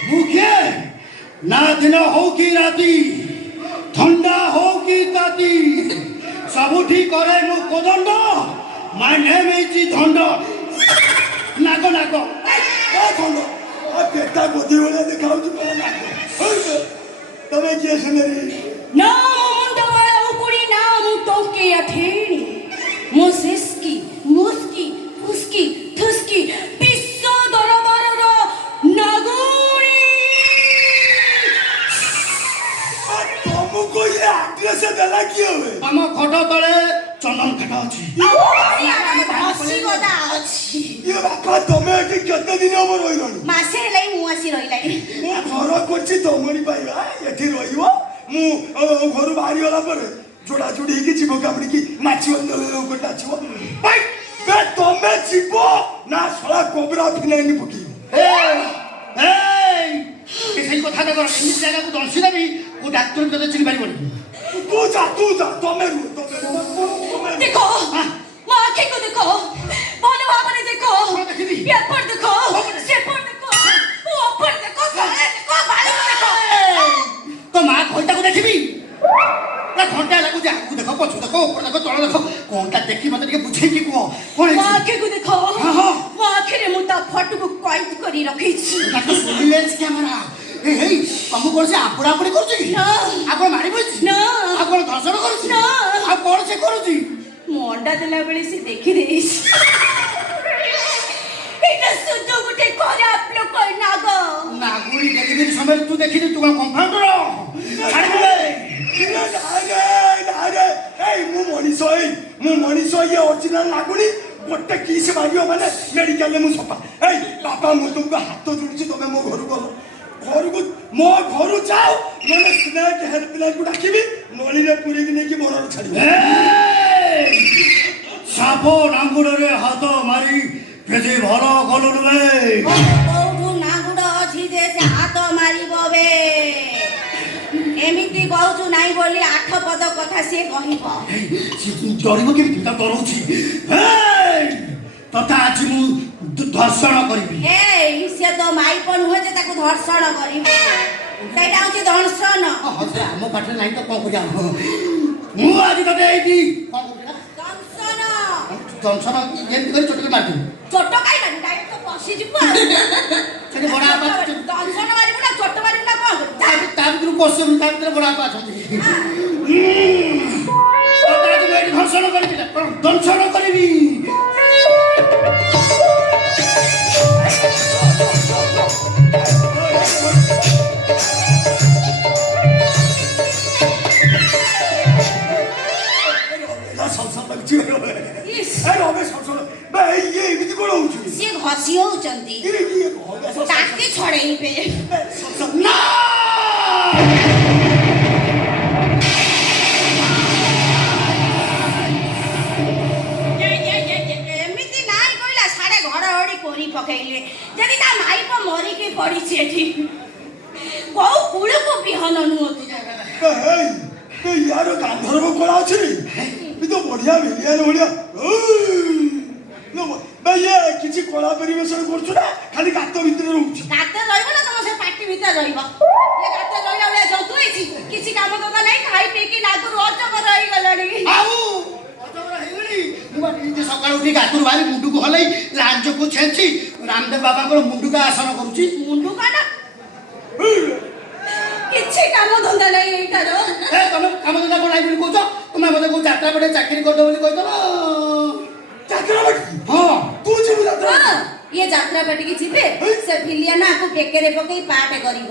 ମୁଁ କିଏ ନା ଦିନ ହଉ କି ରାତି ଥଣ୍ଡା ହଉ କି ତାତି ସବୁଠି କରେ ମୁଁ Kodanda. My name is Dhanda. ନାକ ନାକ ପେଟା ଗୋଦି ଭଳିଆ ଦେଖାଉଛି। ତମେ କିଏ ସୁନ୍ଦରୀ? ନା ମୁଣ୍ଡ ବାଳ ଉକୁଡ଼ି ନା ମୁଁ ଟୋକେ ଆଠେଣି ମୁଁ ସିସ୍କି ମୁସ୍କି ଫୁସ୍କି ଥୁସ୍କି ବିଶ୍ୱ ଦରବାରର ନାଗୁଣୀ। ତମକୁ ଇଏ ଆଡ୍ରେସ ଦେଲା କିଏ ହୁଏ? ଆମ ଖଟ ତଳେ ଚନ୍ଦନ କାଠ ଅଛି। ଇଏ ବାପା ତମେ ଏଠି କେତେ ଦିନ ହବ ରହିଲଣି? ମାସେ ହେଲାଣି ମୁଁ ଆସି ରହିଲାଣି। ମୁଁ ଘର କରିଛି ତମରି ପାଇବା ଏଠି ରହିବ। ମୁଁ ଘରୁ ବାହାରି ଗଲା ପରେ ଯୋଡା ଯୋଡି ହେଇକି ଯିବ କାମୁଡ଼ିକି ନାଚିବ ନାଚିବ। ତମେ ଯିବ ନା ଶଳା କୋବରା ଫିନାଇନ ପକେଇବ? ସେଇ କଥା ଦେଖ ଏମିତି ଜାଗାକୁ ଦର୍ଶି ଦେବି କୋଉ ଡାକ୍ତର ତତେ ଚିହ୍ନି ପାରିବନି। ତୁ ଯା ତମେ ରୁହ देखो माँ आँखें को देखो बोलो आपने देखो ऊपर देखो सेपर देखो ऊपर देखो साले देखो बालों को देखो। तो माँ घंटा को देखी ना घंटा लगू जा आगू देखो पछू देखो ऊपर देखो तल देखो कोनटा देखी मत ଟିକେ ବୁଝେଇକି କୁହ कोन माँ आँखें को देखो हाँ हाँ माँ आँखें रे मुता फट को कैद करी रखी छी। ତାକୁ surveillance କ୍ୟାମେରା ହେଇ ତମକୁ କଣ ସେ ଆପଣା ଆପଣି କରୁଛି କି? ନା ଆପଣ ମାରି ବଇଛି ନା ଆଉ କଣ ଧର୍ଷଣ କରୁଛି ନା ଆଉ କଣ ସେ କରୁଛି? ମୁଁ ଅଣ୍ଡା ଦେଲା ବେଳେ ସେ ଦେଖି ଦେଇଛି। ଏଇଟା ସୁଧ ଗୋଟେ ଖରାପ ଲୋକ ନାଗ। ନାଗୁଳି ଡେଲିଭରି ସମୟରେ ତୁ ଦେଖିନି ତୁ କଣ କମ୍ପାଉଣ୍ଡର ଛାଡ଼ିବେ? ମୁଁ ମଣିଷ ଇଏ ଅରିଜିନାଲ ନାଗୁଣି। ଗୋଟେ କିସ୍ ମାରିବ ମାନେ ମେଡିକାଲରେ ମୁଁ ସଫା। ଏଇ ବାପା ମୁଁ ତୁମକୁ ହାତ ଯୋଡୁଛି ତମେ ମୋ ଘରକୁ ଗଲ ମୋ ଘରୁ ଯାଅ ନହେଲେ ସ୍ନେକ୍ ହେଲ୍ପଲାଇନକୁ ଡାକିବି ନଳୀରେ ପୁରେଇକି ନେଇକି ମନରେ ଛାଡ଼ିବି। ସାପ ନାଙ୍ଗୁଡରେ ହାତ ମାରି କେତେ ଭଲ କଲୁ ବେ? କୋଉଠୁ ନାଗୁଡ ଅଛି ଯେ ସେ ହାତ ମାରିବ ବେ? ଏମିତି କହୁଛୁ ନାଇଁ ବୋଲି 8 ପଦ କଥା ସିଏ କହିବ। ଡରିବ କେମିତି? ତା ଡରଉଛି ତଥା ଆଜି ମୁଁ ଧର୍ଷଣ କରିବି। ଏଇ ସେ ତ ମାଇପ ନୁହେଁ ଯେ ତାକୁ ଧର୍ଷଣ କରିବ। ସେଇଟା ହଉଛି ଦଂଶନ। ଆମ ପାଖରେ ନାହିଁ ତ କଣ କରିବା? ମୁଁ ଆଜି ତତେ ଏଇଠି ଦଂଶନ ଦଂଶନ ଯେମିତି କରି ଚୋଟରେ ମାରିଦେବି। ଚୋଟ ଖାଇବାନି ଡାଇରେକ୍ଟ ପଶିଯିବୁ ଆଉ। ସେଠି ବଡ ବାପା ଦଂଶନ ମାରିବୁ ନା ଚୋଟ ମାରିବୁ ନା କଣ କରିବୁ? ତା ଭିତରୁ ପଶିବନି ତା ଭିତରେ ବଡ ବାପା ଅଛନ୍ତି। ମୁଁ ଏଇଠି ଧର୍ଷଣ କରିବି ନା ଦଂଶନ କରିବି। ସିଏ ଘଷି ହଉଛନ୍ତି ତାକି ଛଡେଇବେ। ଏମିତି ନାଇଁ କହିଲା ସାଡେ ଘଡଘଡି କରି ପକେଇଲେ ଯଦି ତା ମାଇପ ମରିକି ପଡିଛି ଏଠି କୋଉ କୂଳକୁ ବିହନ ନୁହଁ। यार गांधर्व कला अच्छी तो बढ़िया मिलिया बढ़िया ये किसी कला परिवेशन कर खाली गात भितर रोच ଗାତ ରହିବ ନା ତମ ସେ ପାଟି ଭିତରେ ରହିବ ଏ ଗାତ ରହିଲା ଭଳିଆ ଜନ୍ତୁ ହେଇଛି କିଛି କାମ ଧନ୍ଦା ନାହିଁ ଖାଇ ପିଇକି ନାଗୁରୁ ଅଜଗର ରହିଗଲଣି ଆଉ ଅଜଗର ହେଇଗଲି ମୁଁ ନିଜେ ସକାଳୁ ଉଠି ଗାତରୁ ବାହାରି ମୁଣ୍ଡକୁ ହଲେଇ ଲାଞ୍ଜକୁ ଛେଞ୍ଚି ରାମଦେବ ବାବାଙ୍କର ମୁଣ୍ଡୁକା ଆସନ କରୁଛି ମୁଣ୍ଡୁ କାଟ କିଛି କାମ ଧନ୍ଦା ନାହିଁ ଏଇଟାର ଏ ତମେ କାମ ଧନ୍ଦା କଣ ନାହିଁ ବୋଲି କହୁଛ ତୁମେ ମୋତେ କୋଉ ଯାତ୍ରା ପଟେ ଚାକିରି କରିଦେବ ବୋଲି କହିଥିଲ ଚାକର ହଁ ତୁ ଯିବୁ ଯାତ୍ରା ହଁ ଇଏ ଯାତ୍ରା ପାଟିକି ଯିବେ ସେ ଭିଲିଆନା ଆକୁ ବେକେରେ ପକେଇ ପାଟେ କରିବ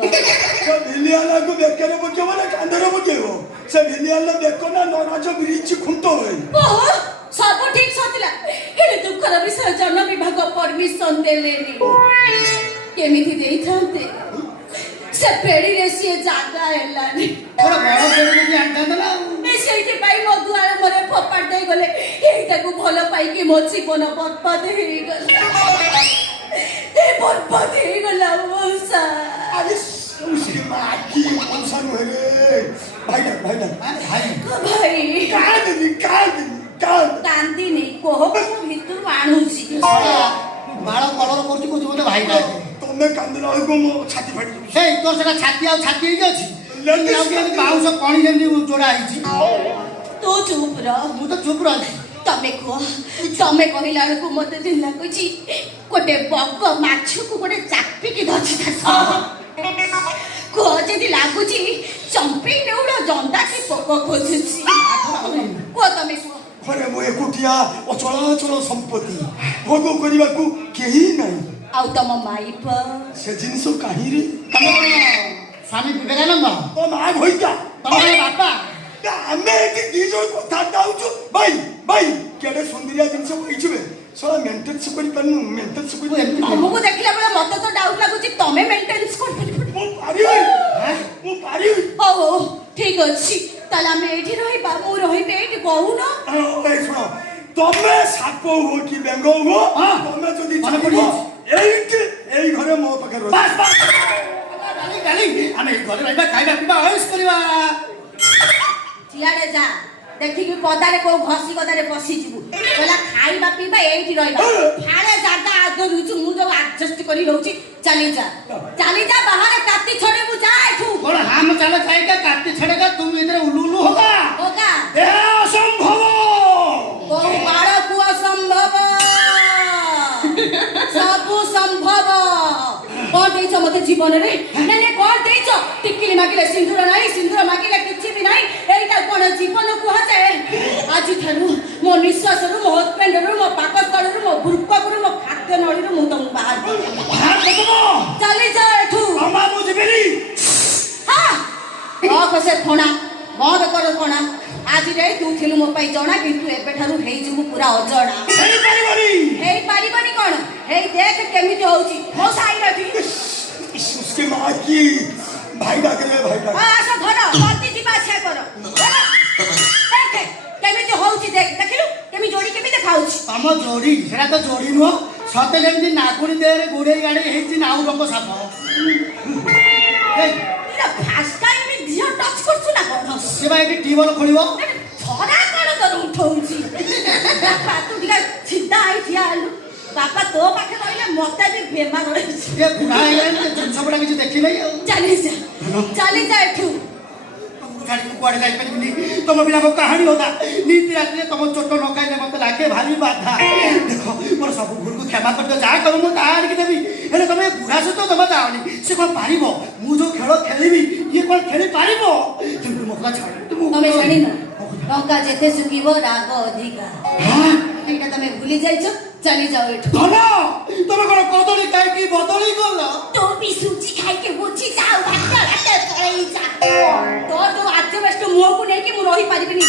ସେ ଭିଲିଆନା को बेकर पकेबो ना कांधर पकेबो से ଭିଲିଆନା देखो ना नराज ब्रिज खुंट होई ଓହୋ ସବୁ ଠିକ ସଥିଲା ହେଲେ ଦୁଃଖର ବିଷୟ ଜନ ବିଭାଗ ପରମିଶନ ଦେଲେନି କେମିତି ଦେଇଥାନ୍ତେ ସେ ପେଡ଼ିରେ ସିଏ ଜାଗା ହେଲାନି ତୋର ବଡ଼ ପେଡ଼ି ଯଦି ଆଣିଥାନ୍ତା ନା ସେଇଥିପାଇଁ ମୋ ଦୁଆର ମୋର ଫୋପାଡ଼ି ଦେଇ ଗଲେ ଏଇଟାକୁ ଭଲ ପାଇକି ମୋ ଜୀବନ ବର୍ବାଦ ହେଇଗଲା ବର୍ବାଦ ହେଇଗଲା ମଉସା अरे उसके बाकी कौन रे भाई ଭାଇ कांद କାନ୍ଦିନି କୋହକୁ ଭିତରୁ ଆଣୁଛି ବାଳ କଲର କରୁଛି କହୁଛି ମୋତେ ଭାଇ ଡାକେ ତମେ କାନ୍ଦିଲା ବେଳକୁ ମୋ ଛାତି ଫାଟି ଯାଉଛି ହେଇ ତୋର ସେଟା ଛାତି ଆଉ ଛାତି ହେଇକି ଅଛି ବାଉଁଶ କଣି ଯେମିତି ଯୋଡ଼ା ହେଇଛି ତୁ ଚୁପ ରହ ମୁଁ ତ ଚୁପ ରହିଲି ତମେ କୁହ ତମେ କହିଲା ବେଳକୁ ମତେ ଦିନ ଲାଗୁଛି ଗୋଟେ ବଗ ମାଛକୁ ଗୋଟେ ଚାପିକି ଧରିଛି କୁହ ଯଦି ଲାଗୁଛି ଚମ୍ପି ନେଉଳ ଜନ୍ଦାକି ପୋକ ଖୋଜୁଛି କୁହ ତମେ କୁହ ଘରେ ମୁଁ ଏକୁଟିଆ ଅଚଳାଚଳ ସମ୍ପତ୍ତି ଭୋଗ କରିବାକୁ କେହି ନାହିଁ ଆଉ ତମ ମାଇପ ସେ ଜିନିଷ କାହିଁରେ ତମେ କଣ ସ୍ୱାମୀ ବିବେକାନନ୍ଦ ତୋ ମା ଭଇତା ତମେ ବାପା ଆମେ ଏଠି ଦି ଜଣ କଥାବାର୍ତ୍ତା ହଉଛୁ ଭାଇ କେଡ଼େ ସୁନ୍ଦରିଆ ଜିନିଷ କହିଛୁ ଶଳା ମେଣ୍ଟେନ୍ସ କରିପାରୁନୁ ମେଣ୍ଟେନ୍ସ କରିପାରୁନୁ ତମକୁ ଦେଖିଲା ବେଳେ ମତେ ତ ଡାଉଟ ଲାଗୁଛି ତମେ ମେଣ୍ଟେନ୍ସ କରିପାରିବ ମୁଁ ପାରିବି ହଉ ଠିକ ଅଛି ତାହେଲେ ଆମେ ଏଇଠି ରହିବା ମୁଁ ରହିବି ଏଇଠି କହୁନ ଶୁଣ ତମେ ସାପ ହୁଅ କି ବେଙ୍ଗ ହୁଅ ତମେ ଯଦି ଚାହିଁବ ଏଇଠି ଏଇ ଘରେ ମୋ ପାଖରେ ରହିବ ଆମେ ଏଇ ଘରେ ରହିବା ଖାଇବା ପିଇବା ଅୟସ କରିବା ସିଆଡେ ଯା ଦେଖିକି ପଦାରେ କୋଉ ଘଷି ଗଦାରେ ପଶିଯିବୁ କହିଲା ଖାଇବା ପିଇବା ଏଇଠି ରହିବା ଫାଳେ ଜାଗା ଆଦରୁଛୁ ମୁଁ ଯୋଉ ଆଡଜଷ୍ଟ କରି ରହୁଛି ଚାଲି ଯା ବାହାରେ କାତି ଛଡେଇବୁ ଯା ଏଠୁ बोल हम चला जाएगा काटते छड़ेगा तुम इधर उल्लू उल्लू होगा होगा ए असंभव କୋଉ ବାଳକୁ ଅସମ୍ଭବ ସବୁ ସମ୍ଭବ କଣ ଦେଇଛ ମତେ ଜୀବନରେ ନାଇଁ କଣ ଦେଇଛ ଟିକିଲି ମାଗିଲେ ସିନ୍ଦୁର ନାହିଁ ସିନ୍ଦୁର ମାଗିଲେ କିଛି ବି ନାହିଁ ଏଇଟା କଣ ଜୀବନ କୁହାଯାଏ ଆଜିଠାରୁ ମୋ ନିଶ୍ୱାସରୁ ମୋ ହଜବେଣ୍ଡରୁ ମୋ ପାକସ୍ଥଳରୁ ମୋ ଭୃକରୁ ମୋ ଖାଦ୍ୟ ନଳୀରୁ ମୁଁ ତମକୁ ବାହାର ଚାଲି ଯା ଏଠୁ मामा मुझे मिली ରଖ ସେ ଫଣା ବନ୍ଦ କର ଫଣା ଆଜି ଯାଇ ତୁ ଥିଲୁ ମୋ ପାଇଁ ଜଣା କିନ୍ତୁ ଏବେଠାରୁ ହେଇଯିବୁ ପୁରା ଅଜଣା ହେଇପାରିବନି କଣ ହେଇ ଦେଖ କେମିତି ହଉଛି ମୋ ସାଇଡ୍ उसके माँ की भाई डाके ଆସ ଧର ଜଲ୍ଦି ଯିବା ଆସିବା କର ଦେଖ କେମିତି ହଉଛି ଦେଖିଲୁ କେମିତି ଯୋଡି କେମିତି ଦେଖାଉଛି तम जोड़ी सेटा तो जोड़ी नुह सते जेमती नागुणी देहरे गुड़ेई गाड़ी हेची नाउ रंग साप ଫାଷ୍ଟ ଟାଇମ୍ ଝିଅ ଟଚ୍ କରୁଛୁ ନା କଣ से भाई एटी टीबल खोलिबो ଛଡା କଣ ତୋର ଉଠଉଛି ତୁ ଟିକେ ସିଧା ହେଇ ଠିଆ ହେଲୁ ବାପା ତୋ ପାଖେ ରହିଲେ ମତେ ବି ବେମାର ରହିଛି ये बुढ़ा है जिन सबटा किछ देखि नै ଚାଲି ଯା ଏଠୁ गाड़ी को कुआडे जाई परिबिनी तुम बिना को कहानी होता नीति रात्रि तुम चोट न खाइले मते लागे भारी बाधा देखो मोर सब भूल को क्षमा कर दो जा कर मु तार की देबी हेले तुम बुढ़ा से तो तुम जाओनी से कोन पारिबो मु जो खेल खेलिबी ये कोन खेली पारिबो तुम मकला छाड़ ତମେ ଜାଣିନ ଟଙ୍କା ଯେତେ ସୁକିବ ରାଗ ଅଧିକା ଏଇଟା ତମେ ଭୁଲି ଯାଇଛ ଚାଲି ଯାଅ ଏଠୁ ଧନ ତମେ କୋନ କଦଳୀ ଖାଇ କି ବଦଳି ଗଲ ତୁ ବି ସୁଜି ଖାଇକି ବୁଝି ଯାଉ ଭାତ ପଳେଇ ଯା ତୋ ଯୋଉ ଆଜବେଷ୍ଟ ମୁହଁକୁ ନେଇକି ମୁଁ ରହିପାରିବିନି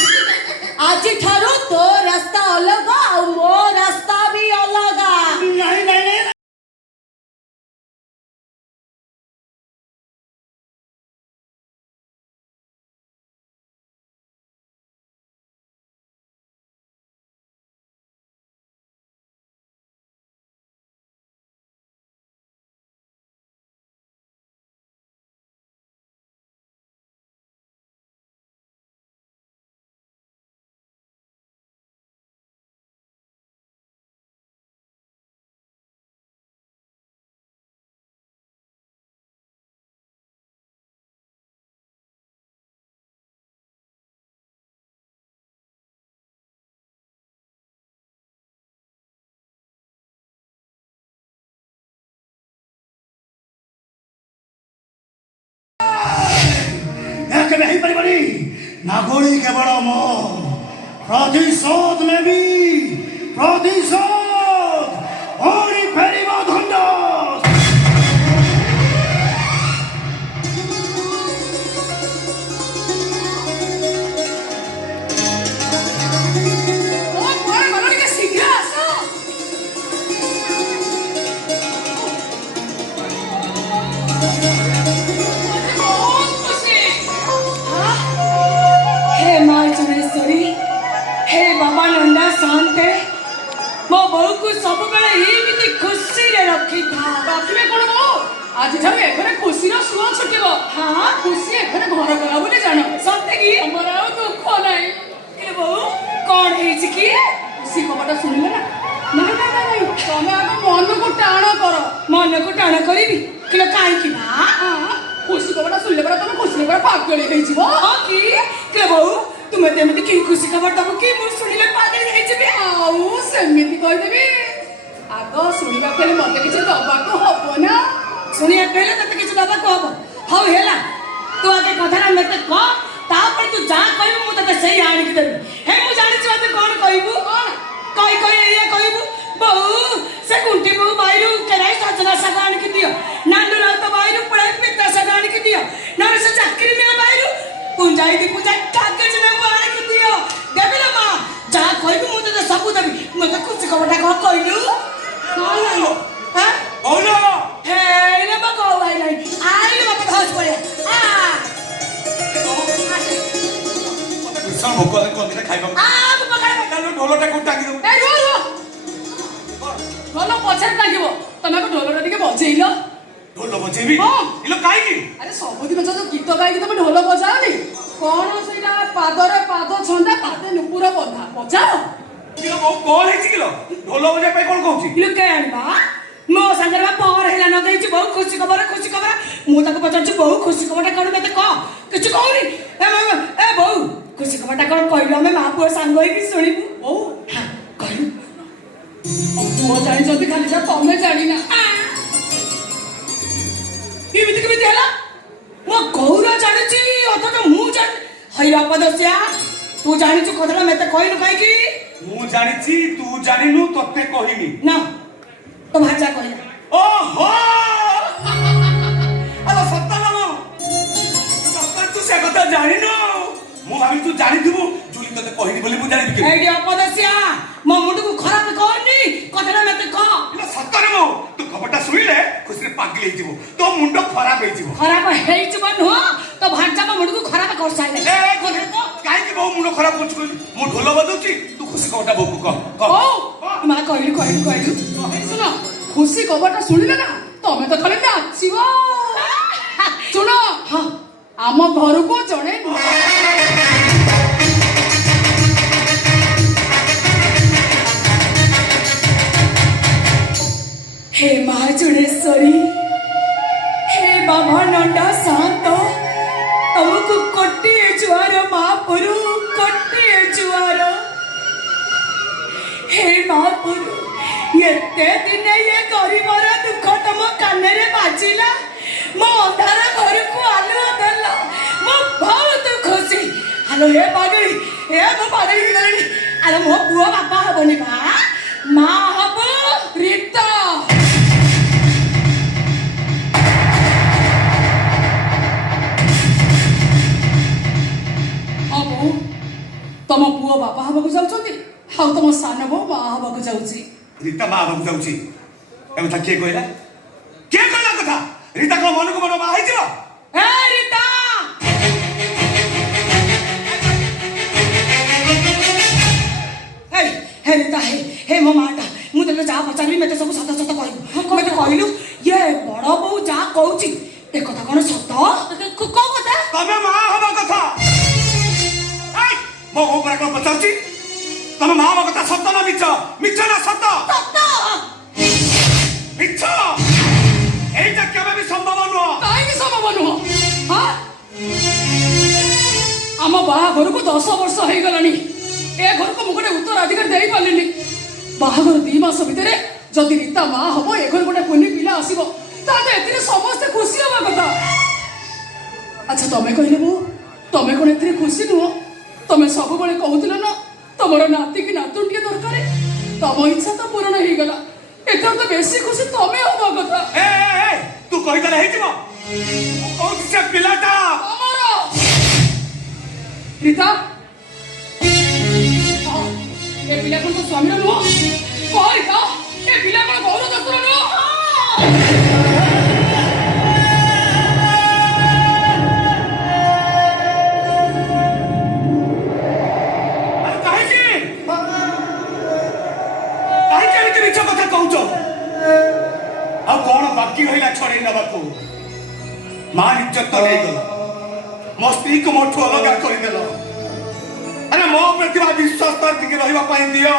ଆଜିଠାରୁ ତୋ ରାସ୍ତା ଅଲଗା ଆଉ ମୋ ରାସ୍ତା ବି ଅଲଗା नहीं नहीं नहीं କେବେ ହେଇପାରିବନି। ନାଗରି କେବଳ ମୋ ପ୍ରତିଶୋଧ ନେବି, ପ୍ରତିଶୋଧ ପୁଣି ଫେରିବ ଧନ୍ଦ। हे माँ चुनेश्वरी, हे बाबा नंदा शांते, मो बहु को सब बेले एमिति खुशी रे रखी था। ରଖିବେ କ'ଣ ବୋଉ? ଆଜିଠାରୁ ଏକରେ ଖୁସିର ସୁଅ ଛୁଟିବ। हाँ ଖୁସି ଏକରେ ଘର ଗଲା ବୋଲି ଜାଣ। सत्य की ଆମର ଆଉ ଦୁଃଖ ନାହିଁ। ए बहु कौन है की ଖୁସି ଖବରଟା ଶୁଣିଲେ ନା? ନାଇଁ ତମେ ଆଗ ମନକୁ ଟାଣ କର। मन को टाण करी किलो काई की ना ଖୁସି ଖବରଟା ଶୁଣିଲେ ପରା ତମେ ଖୁସିରେ ପରା ପାଗଳି ହେଇଯିବ। हाँ की के बहु तुम तेमती की खुशी खबर दबो की मु सुनिले पागल है जिबे ଆଉ ସେମିତି କହିଦେବି। ଆଗ ଶୁଣିବାକୁ ହେଲେ ମତେ କିଛି ଦବାକୁ ହବ ନା। सुनिया पहले तते किछ दबा को हबो हाउ हेला तू आगे कथारा मते क तापर तू जा कहबू मु तते सही आणी के देबी हे मु जानि छ तू कोन कहबू कोन कोई ये कहबू बहु से कुंटी बहु बाइरु केराई सजना सगान के दियो नांदू रात बाइरु पड़ाई पिता सगान के दियो नर से चक्री में बाइरु पुंजाई दी पूजा कागज ने बाण के दियो देबे ना मां जा कहबू मु तते सब देबी मते कुछ कबटा कह कहलू कोन आयो हां बोलो हे रे बको आई नहीं आई रे मते घास पड़े आ ଭୀଷଣ ଭୋକ ହେଲେ କଣ ଦିଟା ଖାଇବାକୁ ମୁଁ ପକାଏ ଚାଲ ଢୋଲଟାକୁ ଟାଙ୍ଗି ଦବୁ। ଏ ରୁହ ରୁହ। ଢୋଲ ପଛରେ ଟାଙ୍ଗିବ। ତମେ ଆଗ ଢୋଲଟା ଟିକେ ବଜେଇଲ। ଢୋଲ ବଜେଇବି ହଁ। ଇଲୋ କାହିଁକି? ଆରେ ସବୁଦିନ ଯୋଉ ଗୀତ ଗାଇକି ତମେ ଢୋଲ ବଜାଅନି କଣ ସେଇଟା ପାଦରେ ପାଦ ଛନ୍ଦା ପାଦେ ନୁପୁର ବନ୍ଧା ବଜାଅ। ଇଲୋ ବୋଉ କଣ ହେଇଛି କିଲୋ? ଢୋଲ ବଜେଇବା ପାଇଁ କଣ କହୁଛି? लुके आनबा मो संगर बा पर हेला न गई बहुत खुशी खबर मु ताको पचार बहुत खुशी खबरटा कोन मते कह किछ कहूनी ए बहु खुशी खबरटा कोन कहलो हमें मां पुओ संग होई की सुनिबू ଓ हां कहलू ପୁଅ ଜାଣିଛନ୍ତି ଖାଲି ଯା ତମେ ଜାଣିନା। ଏମିତି କେମିତି ହେଲା ମୋ ଗୌର ଜାଣିଛି ଅଥଚ ମୁଁ ଜାଣି ହଇରା ପଦସ୍ୟା ତୁ ଜାଣିଛୁ କଥାଟା ମତେ କହିଲୁ କାହିଁକି ମୁଁ ଜାଣିଛି ତୁ ଜାଣିନୁ ତତେ କହିନି। ନା ତ ଭାଷା କହିଲା ଓହୋ ଆଲୋ ସତ ବାବୁ ସତ ତୁ ସେ କଥା ଜାଣିନୁ। ମୁଁ ଭାବିଲି ତୁ ଜାଣିଥିବୁ ଜୁଲି ତତେ କହିନି ବୋଲି ମୁଁ ଜାଣିବି କେମିତି? ଏଇଠି ଅପଦସ୍ୟା ମୋ ମୁଣ୍ଡକୁ ଖରାପ କରନି କଥାଟା ମତେ କହ ଇଲୋ ସତରେ ମୁଁ ତୁ ଖବରଟା ଶୁଣିଲେ ଖୁସିରେ ପାଗଳି ହେଇଯିବୁ ତୋ ମୁଣ୍ଡ ଖରାପ ହେଇଯିବ। ଖରାପ ହେଇଯିବ ନୁହଁ ତ ଭାଷା ମୋ ମୁଣ୍ଡକୁ ଖରାପ କରିସାଇଲେ କାହିଁକି ବୋଉ ମୁଣ୍ଡ ଖରାପ କରୁଛୁ କହିଲୁ? ମୁଁ ଢୋଲ ବଜାଉଛି ତୁ ଖୁସି ଖବରଟା ବୋଉକୁ କହ କହ। ଓ ମା କହିଲୁ ଶୁଣ ଖୁସି ଖବରଟା ଶୁଣିଲେ ନା ତମେ ତ ଖାଲି ନାଚିବ। ଶୁଣ ହଁ ଆମ ଘରକୁ ଜଣେ हे माँ चुनेश्वरी हे बाबा नंदा शांत तुमको कोटी जुआर महापुरु कोटी जुआर हे महापुरु एते दिन ये गरीबर दुख तुम काने रे बाजिला मो अंधार घर को आलो देला मो बहुत खुशी हेलो हे पागली हे मो पागली गलनी अरे मो पुआ बापा हबनी बा माँ हबो ରୀତା ଆଉ ତମ ପୁଅ ବାପା ହବାକୁ ଯାଉଛନ୍ତି ଆଉ ତମ ସାନ ବୋଉ ମା ହବାକୁ ଯାଉଛି। ରୀତା ମା ହବାକୁ ଯାଉଛି ଏ କଥା କିଏ କହିଲା? କିଏ କହିଲା କଥା? ରୀତା କଣ ମନକୁ ମନ ମା ହେଇଯିବ? ए रीता हे रीता हे मो माटा मु तने जा पचारबी मते सब सत सत कहबू मते कहलू ये बड़ बहू जा कहूची ए कथा कोन सत को कथा ତମେ ମା ହବା କଥା। ଏଇ, ମୋ ବୋଉ ପରା କଣ ପଚାରୁଛି? ତମେ ମା ହବା କଥା ସତ ନା ମିଛ? ମିଛ ନା ସତ? ସତ ମିଛ এইটা কেবে ବି ସମ୍ଭବ ନୁହଁ। କାହିଁକି ସମ୍ଭବ ନୁହଁ? ହଁ ଆମ ବାହାଘରକୁ 10 ବର୍ଷ ହେଇଗଲାଣି ଏ ଘରକୁ ମୁଁ ଗୋଟେ ଉତ୍ତରାଧିକାର ଦେଇପାରିଲିନି। ବାହାଘର 2 ମାସ ଭିତରେ ଯଦି ରୀତା ମା ହବ ଏ ଘର ଗୋଟେ କୁନି ପିଲା ଆସିବ ତାହେଲେ ଏଥିରେ ସମସ୍ତେ ଖୁସି ହବା କଥା। ଆଚ୍ଛା ତମେ କହିଲେ ବୋଉ तमें कौन एथिरे खुशी नुह तमें सब बेले कहूथिल ना तमर नाती कि नातुन टिके दरकार तम इच्छा तो पूर्ण हो गला एथर तो बेसी खुशी तमें हवा कथा तू कही देले हेजिबो कौन से पिलाटा अमर रीता ए पिला को तो स्वामी नुह कह रीता ए पिला को गौरव दसर नुह बाकी रहा छड़े नवाक मान इज्जत तो नहीं गल मो स्त्री को मोठू अलग करदेल अरे मो प्रतिभा विश्वास दिखे रहा दियो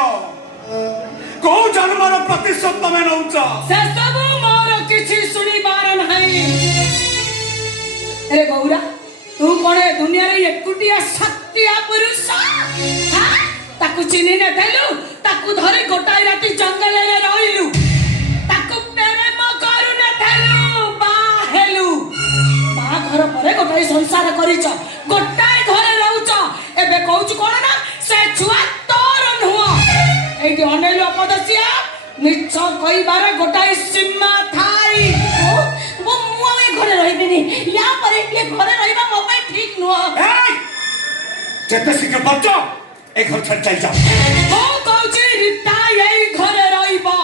कौ जन्मर प्रतिशोध तुम नौच से सब मोर किछि सुनिबार नहीं अरे गौरा तू कौन दुनिया रे एकुटिया सत्या पुरुष हां ताकू चिन्हि न देलु ताकू धरि गोटाई राती जंगल रे रहिलु ताकू प्रेम करू न देलु बाहेलु घर परे गोटाई संसार करिच गोटाई घरे रहउच एबे कहउच कोन ना से छुआ तोर नुह एटी अनेलु अपदसिया मिछ कइबार गोटाई सीमा थाई वो मुआ घरे रहिबिनी या परे ये घरे रहिबा मो पे ठीक नुह जेते शीघ्र बच्चो ए घर छड़ चल जा ओ कहउची रीता एई घरे रहिबो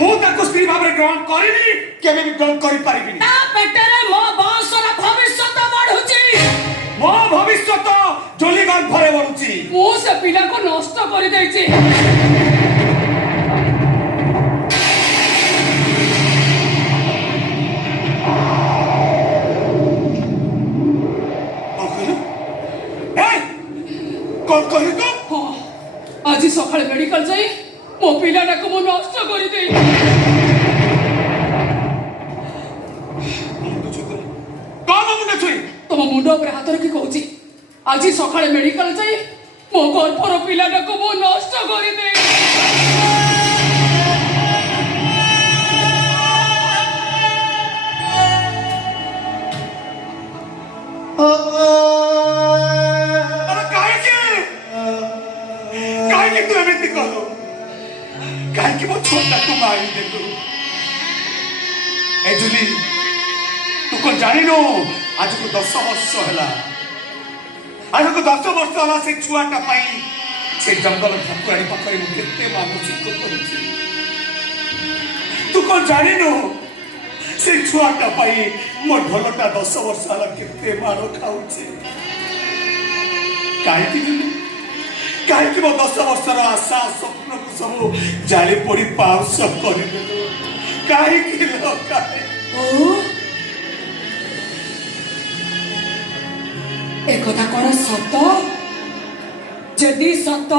मु ताको स्त्री भाबरे ग्रहण करिनी केबे भी ग्रहण करि परिबिनी ता पेटरे मो बंशर भविष्यत बढ़ुची मो भविष्यत जोलीगार भरे बढ़ुची मो से पिला को नष्ट कर देछि कौन कहि तो आज सकाळे मेडिकल जाई मो पिलाटा को मो नष्ट कर दे तुम मुंड उपरे हाथ रखी कहूची आज सकाळे मेडिकल जाई मो गर्भर पिलाटा को मो नष्ट कर दे तू एमती कलु कहीं मो छोटा को मारी देलु ए जुली तू को जानिनु आज को 10 वर्ष हैला आज को 10 वर्ष होला से छुआटा पाई से जंगल ठाकुरानी पाखरे मु केते मानसिक करछि तू को जानिनु से छुआटा पाई मोर भलटा 10 वर्ष होला केते मारो खाउछि कहीं मो 10 वर्षर आशा स्वप्न को सब जाली पड़ी पाउस कर एक कथा कौन सत जदि सत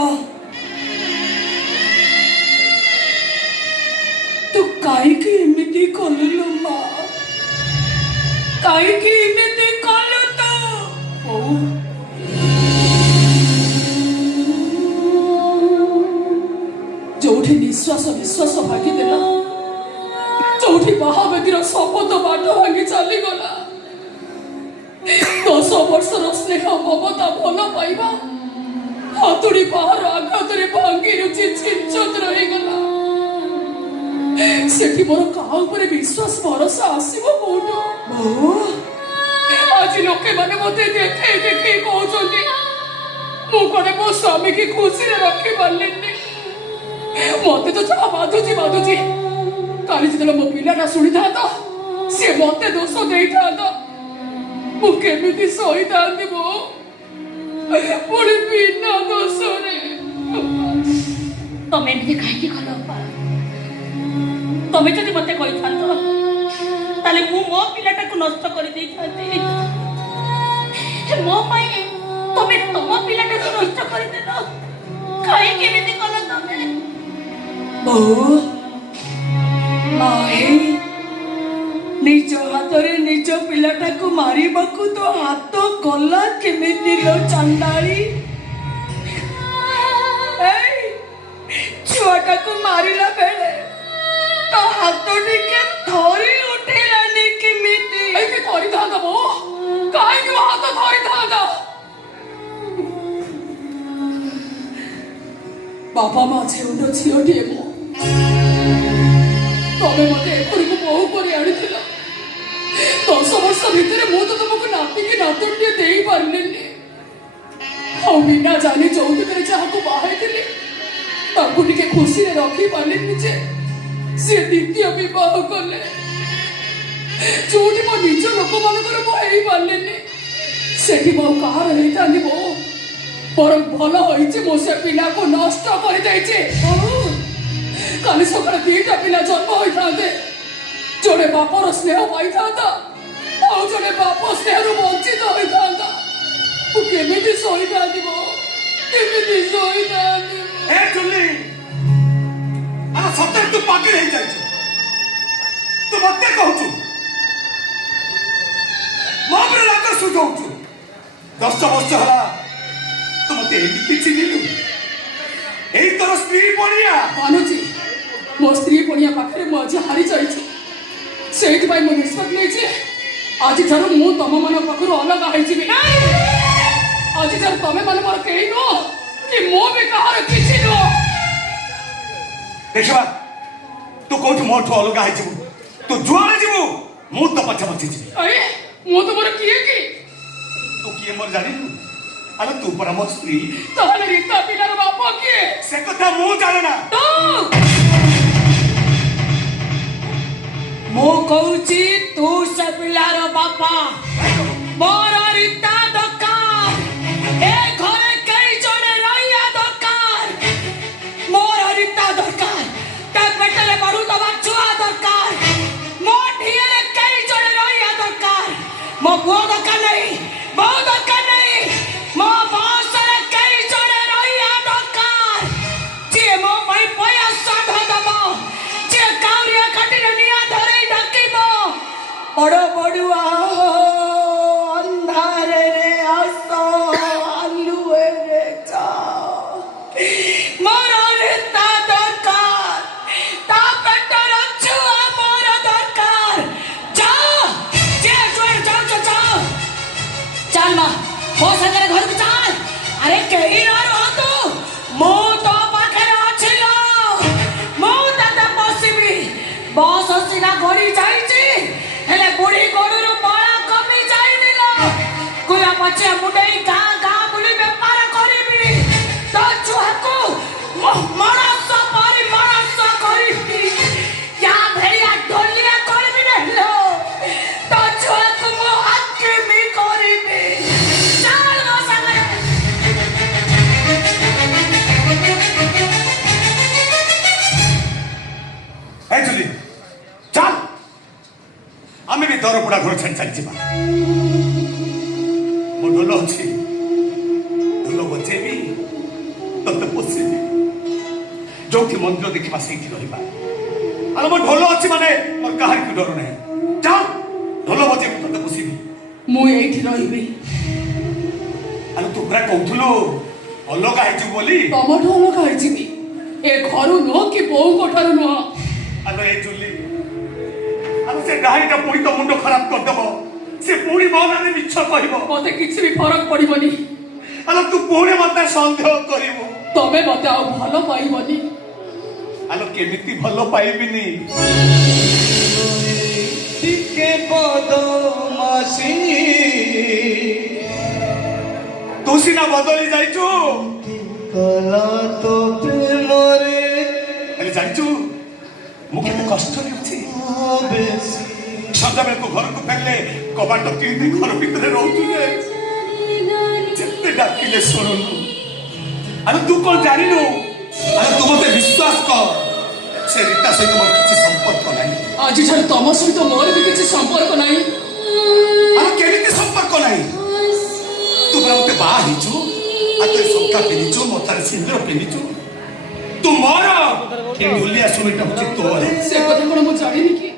तू काई की इमिति कलु मां काई की इमिति कलु तो जोठी निश्वास विश्वास भागी देला जोठी महावेदीर शपथ बाट भांगी चली गला 10 वर्षर स्नेह ममता भल पाइबा हातुड़ी बाहर आघात भांगी रुचि छिंचत रही गला सेठी मोर कहा ऊपर विश्वास भरोसा आसीबो कोठो आज लोके माने मते देखे देखे कहउछन्ती मु कोने मो स्वामी की खुशी रे रखी पारलिनी मते तो जहा बाधुची काली जितले मो पिलाटा शुणी था तो से मते दोष देई था तो मु केमिति सही थांती मो पुणी बिना दोष रे तमे एमिति काहे कलो तमे जदि मते कहि थांतो ताले मु मो पिलाटा को नष्ट कर देई थांती मो पाई तमे तम पिलाटा को नष्ट कर देलो काहे केमिति कलो तमे बहु माहे निज हाथरे निज पिलाटा को मारी बकु तो हाथ गला केमिति लो चंडाली छुआटा को मारिला बेले तो हाथ टिके धरी उठेलानी केमिति एके धरि थांदा बो काहे कि हाथ धरि थांदा ବାପା ମା ଝିଅର ଝିଅଟିଏ ମୁଁ। ତମେ ମତେ ଏପରିକୁ ବୋହୂ କରି ଆଣିଥିଲ। 10 ବର୍ଷ ଭିତରେ ମୁଁ ତ ତମକୁ ନାତିକି ନାତୁଣୀଟିଏ ଦେଇପାରିଲିନି। ଆଉ ବିନା ଜାଣି ଯୌତୁକରେ ଯାହାକୁ ବାହାଇଥିଲି ତାକୁ ଟିକେ ଖୁସିରେ ରଖିପାରିଲିନି ଯେ ସେ ଦ୍ୱିତୀୟ ବିବାହ କଲେ। ଯୋଉଠି ମୋ ନିଜ ଲୋକମାନଙ୍କର ମୁଁ ହେଇପାରିଲିନି ସେଠି ମୁଁ କାହାର ହେଇଥାନ୍ତି ବୋଉ। ବରଂ ଭଲ ହୋଇଛି ମୁଁ ସେ ପିଲାକୁ ନଷ୍ଟ କରିଦେଇଛି। କାଲି ସକାଳେ 2ଟା ପିଲା ଜନ୍ମ ହୋଇଥାନ୍ତେ। ଜଣେ ବାପର ସ୍ନେହ ପାଇଥାନ୍ତା ଆଉ ଜଣେ ବାପ ସ୍ନେହରୁ ବଞ୍ଚିତ ହୋଇଥାନ୍ତା। ମୁଁ କେମିତି ଶୋଇଥାନ୍ତି ବୋଉ, କେମିତି ଶୋଇଥାନ୍ତି। ଏ ଚୁଲି ଆରେ ସତରେ ତୁ ପାଗଳ ହେଇଯାଇଛୁ। ତୁ ମତେ କହୁଛୁ ମୋ ଉପରେ ରାଗ ସୁଝଉଛୁ। 10 ବର୍ଷ ହେଲା ତୁ ମତେ ଏମିତି ଚିହ୍ନିଲୁ। ଏଇ ତୋର ସ୍ତ୍ରୀ ପଣିଆ। ମାନୁଛି ମୋ ସ୍ତ୍ରୀ ପଣିଆ ପାଖରେ ମୁଁ ଆଜି ହାରି ଯାଇଛି। ସେଇଥିପାଇଁ ମୁଁ ନିଷ୍ପତ୍ତି ନେଇଛି ଆଜିଠାରୁ ମୁଁ ତମମାନଙ୍କ ପାଖରୁ ଅଲଗା ହେଇଯିବି। ଆଜିଠାରୁ ତମେ ମାନେ ମୋର କେହି ନୁହଁ କି ମୁଁ ବି କାହାର କିଛି ନୁହଁ। ଦେଖିବା ତୁ କୋଉଠି ମୋଠୁ ଅଲଗା ହେଇଯିବୁ। ତୁ ଯୁଆଡେ ଯିବୁ ମୁଁ ତ ପଛେ ପଛେ ଯିବି। ମୁଁ ତୁମର କିଏ କି? ତୁ କିଏ ମୋର ଜାଣିନୁ? ଆରେ ତୁ ପରା ମୋ ସ୍ତ୍ରୀ। ତାହେଲେ ରୀତା ପିଲାର ବାପ କିଏ? ସେ କଥା ମୁଁ ଜାଣେ ନା। ମୁଁ କହୁଛି ତୁ ସେ ପିଲାର ବାପା। ମୋର ରୀତା ଦରକାର। ଏ ଘରେ କେହି ଜଣେ ରହିବା ଦରକାର। ମୋର ରୀତା ଦରକାର। ତା ପେଟରେ ବଢୁଥିବା ଛୁଆ ଦରକାର। ମୋ ଢିଏରେ କେହି ଜଣେ ରହିବା ଦରକାର। ମୋ ପୁଅ ଦରକାର ନାହିଁ, ବୋଉ ଦରକାର ନାହିଁ। ମୋ ବଂଶରେ କେହି ଜଣେ ରହିବା ଦରକାର। ଯିଏ ମୋ ପାଇଁ ପୟା ଷଣ୍ଢ ଦବ, ଯିଏ କାଉରିଆ କାଟିରେ ନିଆଁ ଧରେଇ ଡାକିବ। ବଡ଼ ବଡ଼ୁଆ ଅନ୍ଧାରରେ ଆସ, ଆଲୁଅରେ ଯାଅ। ମୋର ରୀତା ଦରକାର। ତା ପେଟର ଛୁଆ ମୋର ଦରକାର। ଯାଅ, ଯିଏ ଯୁଆଡ଼େ ଯାଉଛ ଯାଅ। ଚାଲ ମା, ମୋ ସାଙ୍ଗରେ ଘରକୁ ଚାଲ। ଆରେ କେହି ନ ରୁହନ୍ତୁ, ମୁଁ ତୋ ପାଖରେ ଅଛି ଲୋ। ମୁଁ ତତେ ପୋଷିବି। ବସ ସିନା ଗଡ଼ି ଯାଇଛି, ହେଲେ ବୁଢ଼ୀ ଗୋଡ଼ରୁ ବଳ କମି ଯାଇନି ଲୋ। କୁଲା ପଛେ ମୁଣ୍ଡେଇ ଗାଁ ଗାଁ ବୁଲି ବେପାର କରିବି। ତୋ ଛୁଆକୁ ମଣିଷ ପରି ମଣିଷ କରିବି। ୟା ଭଳିଆ ଢୋଲିଆ କରିବି ନାହିଁ ଲୋ। ତୋ ଛୁଆକୁ ମୁଁ ହାକିମି କରିବି। ଚାଲ ମୋ ସାଙ୍ଗରେ। ଏ ଚୁଲି ଚାଲ, ଆମେ ବି ଦରପୋଡ଼ା ଘର ଛାଡ଼ି ଚାଲିଯିବା। ମୋ ଢୋଲ ଅଛି, ଢୋଲ ବଜେଇବି, ତତେ ପୋଷିବି। ଯୋଉଠି ମନ୍ଦିର ଦେଖିବା ସେଇଠି ରହିବା। ଆରେ ମୋ ଢୋଲ ଅଛି ମାନେ ମୋର କାହାରିକୁ ଡର ନାହିଁ। ଚାଲ ଢୋଲ ବଜେଇବି, ତତେ ପୋଷିବି। ମୁଁ ଏଇଠି ରହିବି। ଆରେ ତୁ ପୁରା କହୁଥିଲୁ ଅଲଗା ହେଇଯିବୁ ବୋଲି। ତମଠୁ ଅଲଗା ହେଇଯିବି। ଏ ଘରୁ ନୁହଁ କି ବୋଉଙ୍କ ଠାରୁ ନୁହଁ। ଆରେ ଏ ଚୁଲି, ଆରେ ସେ ଡାହାଣୀଟା ପୁଣି ତ ମୁଣ୍ଡ ଖରାପ କରିଦବ। ସେ ପୁଣି ମୋ ନାଁରେ ମିଛ କହିବ। ମତେ କିଛି ବି ଫରକ ପଡିବନି। ଆରେ ତୁ ପୁଣି ମତେ ସନ୍ଦେହ କରିବୁ। ତମେ ମତେ ଆଉ ଭଲ ପାଇବନି। ଆଲୋ କେମିତି ଭଲ ପାଇବିନି? ଟିକେ ବଦମାସି ତୁ ସିନା ବଦଳି ଯାଇଛୁ, କଲା ତ ପ୍ରେମରେ ହେଲେ ଜାଣିଛୁ ମୁଁ କେତେ କଷ୍ଟରେ ଅଛି। ବେଶୀ ସନ୍ଧ୍ୟାବେଳକୁ ଘରକୁ ଫେରିଲେ କବାଟ କିଣି ଘର ଭିତରେ ରହୁଛୁ ଯେ ଯେତେ ଡାକିଲେ ଶୁଣୁନୁ। ଆରେ ତୁ କଣ ଜାଣିନୁ? ଆରେ ତୁ ମତେ ବିଶ୍ୱାସ କର, ସେ ରୀତା ସହିତ ମୋର କିଛି ସମ୍ପର୍କ ନାହିଁ। ଆଜିଠାରୁ ତମ ସହିତ ମୋର ବି କିଛି ସମ୍ପର୍କ ନାହିଁ। ଆରେ କେମିତି ସମ୍ପର୍କ ନାହିଁ? ତୁ ପରା ମତେ ବାହା ହେଇଛୁ, ହାତରେ ଶଙ୍ଖା ପିନ୍ଧିଛୁ, ମଥାରେ ସିନ୍ଦୁର ପିନ୍ଧିଛୁ। ତୁ ମୋର ଏ ଢୋଲିଆ ଶୁଣିଟା ହଉଛି ତୋର। ସେ କଥା କଣ ମୁଁ ଜାଣିନି କି?